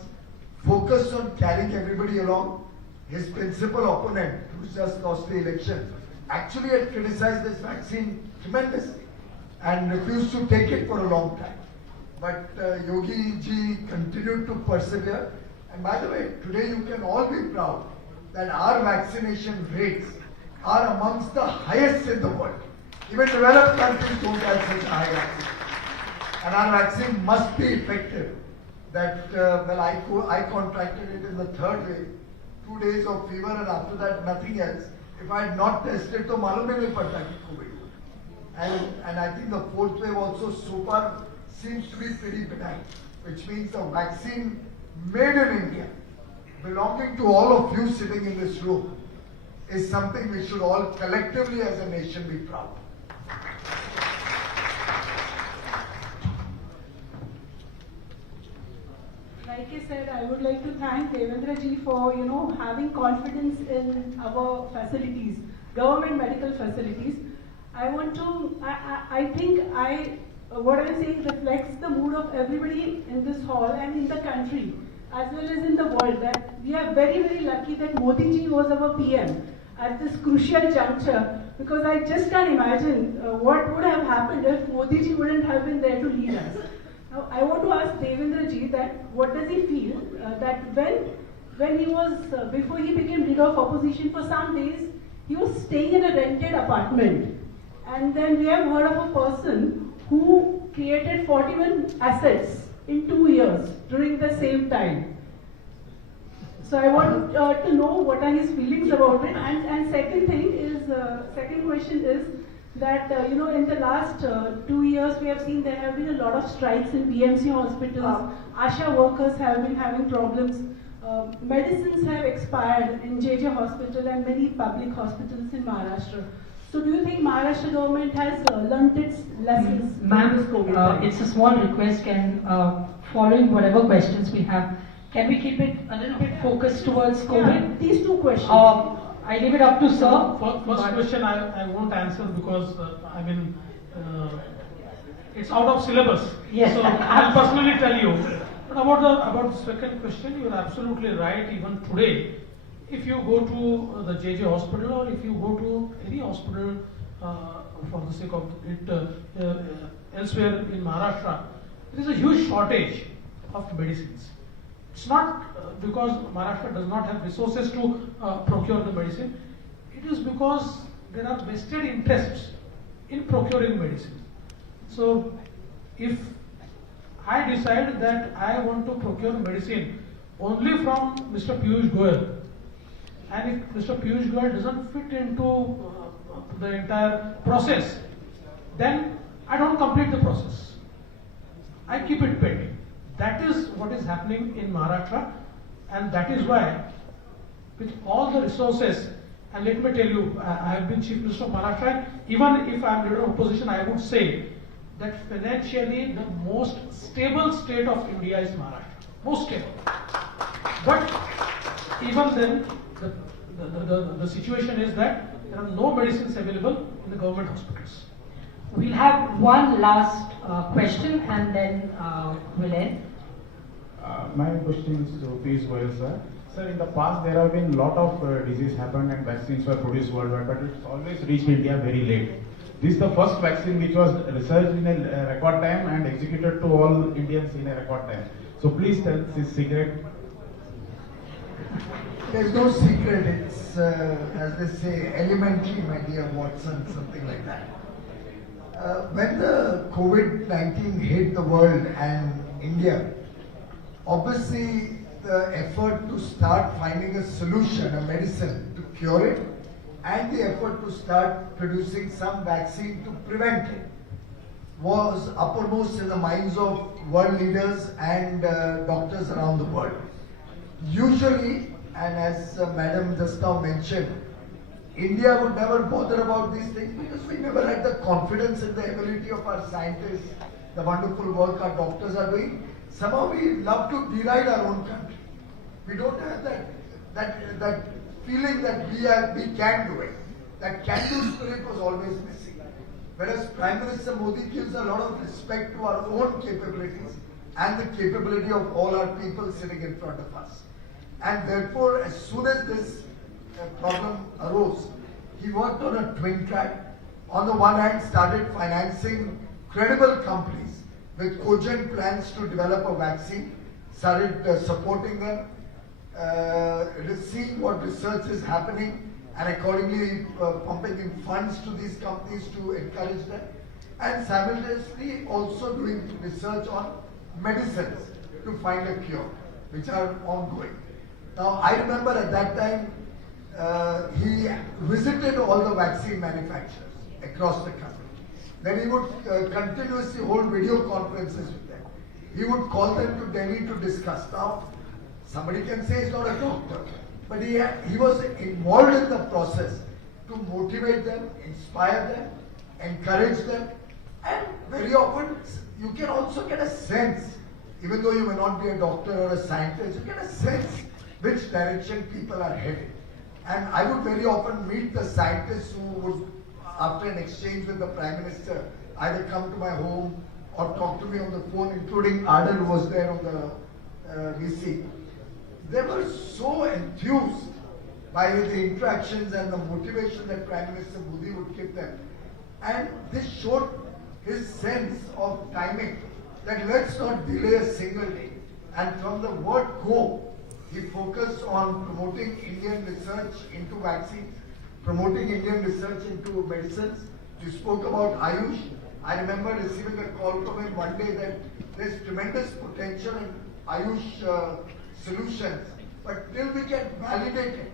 focused on carrying everybody along. His principal opponent, who just lost the election, actually had criticized this vaccine tremendously and refused to take it for a long time. But Yogi ji continued to persevere. And by the way, today you can all be proud that our vaccination rates are amongst the highest in the world. Even developed countries don't have such high vaccination. And our vaccine must be effective. That, I contracted it in the third wave, 2 days of fever, and after that nothing else. If I had not tested, तो मालूम ही नहीं पड़ता कि COVID. And I think the fourth wave also so far seems to be pretty benign, which means the vaccine made in India, belonging to all of you sitting in this room, is something we should all collectively as a nation be proud of. Like I said, I would like to thank Devendra ji for, having confidence in our facilities, government medical facilities. I think what I'm saying reflects the mood of everybody in this hall and in the country, as well as in the world, that we are very, very lucky that Modi ji was our PM at this crucial juncture, because I just can't imagine what would have happened if Modi ji wouldn't have been there to lead us. Now, I want to ask Devendra ji that what does he feel that when he was, before he became leader of opposition for some days, he was staying in a rented apartment. And then we have heard of a person who created 41 assets in 2 years during the same time. So I want to know what are his feelings about it. And second thing is, second question is that in the last 2 years we have seen there have been a lot of strikes in BMC hospitals. ASHA workers have been having problems. Medicines have expired in JJ Hospital and many public hospitals in Maharashtra. So do you think Maharashtra government has learnt its lessons? Ma'am, it's a small request. Following whatever questions we have, can we keep it a little bit focused towards COVID? Yeah, these two questions. I leave it up to sir. First question I won't answer because it's out of syllabus. Yes. So I'll personally tell you. But about the second question, you're absolutely right. Even today, if you go to the JJ hospital or if you go to any hospital for the sake of it elsewhere in Maharashtra, there is a huge shortage of medicines. It's not because Maharashtra does not have resources to procure the medicine. It is because there are vested interests in procuring medicine. So if I decide that I want to procure medicine only from Mr. Piyush Goyal, and if Mr. Piyush Goyal doesn't fit into the entire process, then I don't complete the process. I keep it pending. That is what is happening in Maharashtra, and that is why with all the resources, and let me tell you, I have been Chief Minister of Maharashtra, even if I am leader of opposition, I would say that financially the most stable state of India is Maharashtra. Most stable. But even then, the situation is that there are no medicines available in the government hospitals. We'll have one last question and then we'll end. My question is to Piyush Goyal, sir. Sir, in the past there have been a lot of disease happened and vaccines were produced worldwide, but it's always reached India very late. This is the first vaccine which was researched in a record time and executed to all Indians in a record time. So please tell this secret. There's no secret. It's, as they say, elementary, my dear Watson, something like that. When the COVID-19 hit the world and India, obviously the effort to start finding a solution, a medicine to cure it, and the effort to start producing some vaccine to prevent it was uppermost in the minds of world leaders and doctors around the world. Usually, and as Madam just now mentioned, India would never bother about these things because we never had the confidence in the ability of our scientists, the wonderful work our doctors are doing. Somehow we love to deride our own country. We don't have that feeling that we can do it. That can-do spirit was always missing. Whereas Prime Minister Modi gives a lot of respect to our own capabilities and the capability of all our people sitting in front of us. And therefore, as soon as this problem arose, he worked on a twin track. On the one hand, started financing credible companies with cogent plans to develop a vaccine, started supporting them, seeing what research is happening, and accordingly pumping in funds to these companies to encourage them, and simultaneously also doing research on medicines to find a cure, which are ongoing. Now, I remember at that time, he visited all the vaccine manufacturers across the country. Then he would continuously hold video conferences with them. He would call them to Delhi to discuss. Now, somebody can say he's not a doctor, but he was involved in the process to motivate them, inspire them, encourage them, and very often you can also get a sense, even though you may not be a doctor or a scientist, you get a sense which direction people are headed. And I would very often meet the scientists who would, after an exchange with the Prime Minister, either come to my home or talk to me on the phone, including Adel, who was there on the VC. They were so enthused by the interactions and the motivation that Prime Minister Modi would give them. And this showed his sense of timing, that let's not delay a single day. And from the word go, he focused on promoting Indian research into vaccines, promoting Indian research into medicines. You spoke about Ayush. I remember receiving a call from him one day that there's tremendous potential in Ayush solutions But till we can validate it,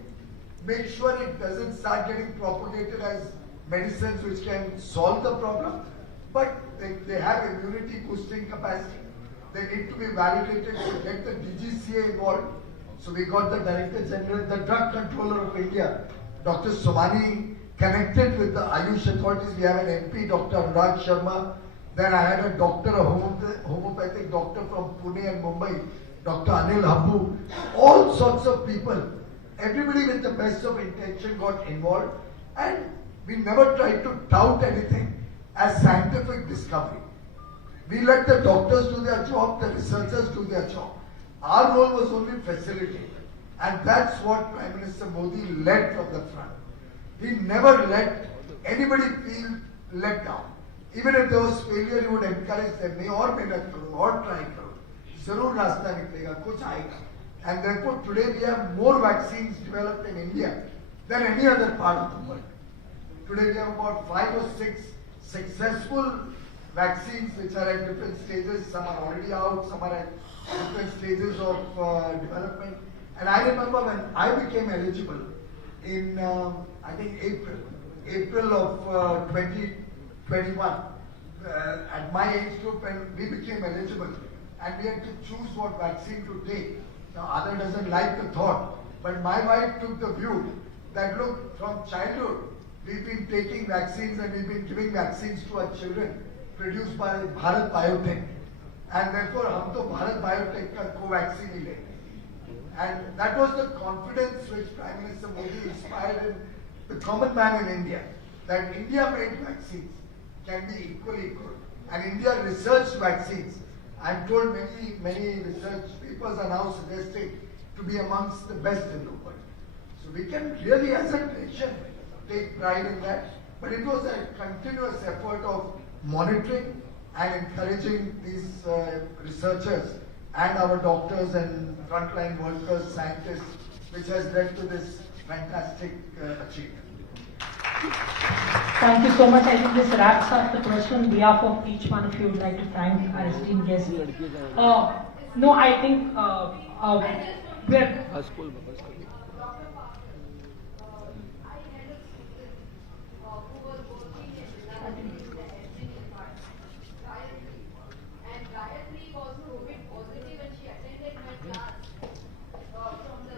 make sure it doesn't start getting propagated as medicines which can solve the problem, but they have immunity boosting capacity. They need to be validated to get the DGCA involved. So we got the Director General, the Drug Controller of India, Dr. Somani, connected with the Ayush authorities. We have an MP, Dr. Raj Sharma. Then I had a doctor, a homeopathic doctor from Pune and Mumbai, Dr. Anil Habbu. All sorts of people. Everybody with the best of intention got involved, and we never tried to tout anything as scientific discovery. We let the doctors do their job, the researchers do their job. Our role was only facilitate, and that's what Prime Minister Modi led from the front. He never let anybody feel let down. Even if there was failure, he would encourage them, may or mehnat karo, or try karo. Zarur rasta niklega, kuch aayega. And therefore today we have more vaccines developed in India than any other part of the world. Today we have about 5 or 6 successful vaccines which are at different stages. Some are already out, some are at different stages of development. And I remember when I became eligible in, I think April of 2021, at my age group, when we became eligible, and we had to choose what vaccine to take. Now, other doesn't like the thought, but my wife took the view that look, from childhood, we've been taking vaccines and we've been giving vaccines to our children produced by Bharat Biotech. And therefore, hum to Bharat Biotech ka co-vaccine hi lenge. And that was the confidence which Prime Minister Modi inspired in the common man in India, that India-made vaccines can be equally good. And India researched vaccines. I'm told many research papers are now suggesting to be amongst the best in the world. So we can really, as a nation, take pride in that. But it was a continuous effort of monitoring and encouraging these researchers and our doctors and frontline workers, scientists, which has led to this fantastic achievement. Thank you so much. I think this wraps up the question. On behalf of each one of you, would like to thank our esteemed guests. No, I think we're...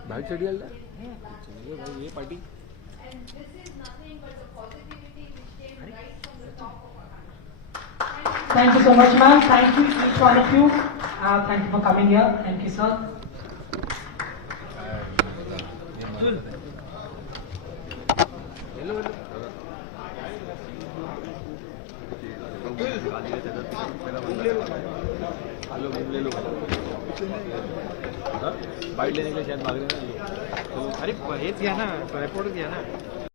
भाई चढ़ी वाला ये party Thank you so much, ma'am. Thank you, each one of you. Thank you for coming here. Thank you, sir. Bite लेने के लिए शायद मांग रहे हैं। अरे ये दिया ना, रिपोर्ट दिया ना।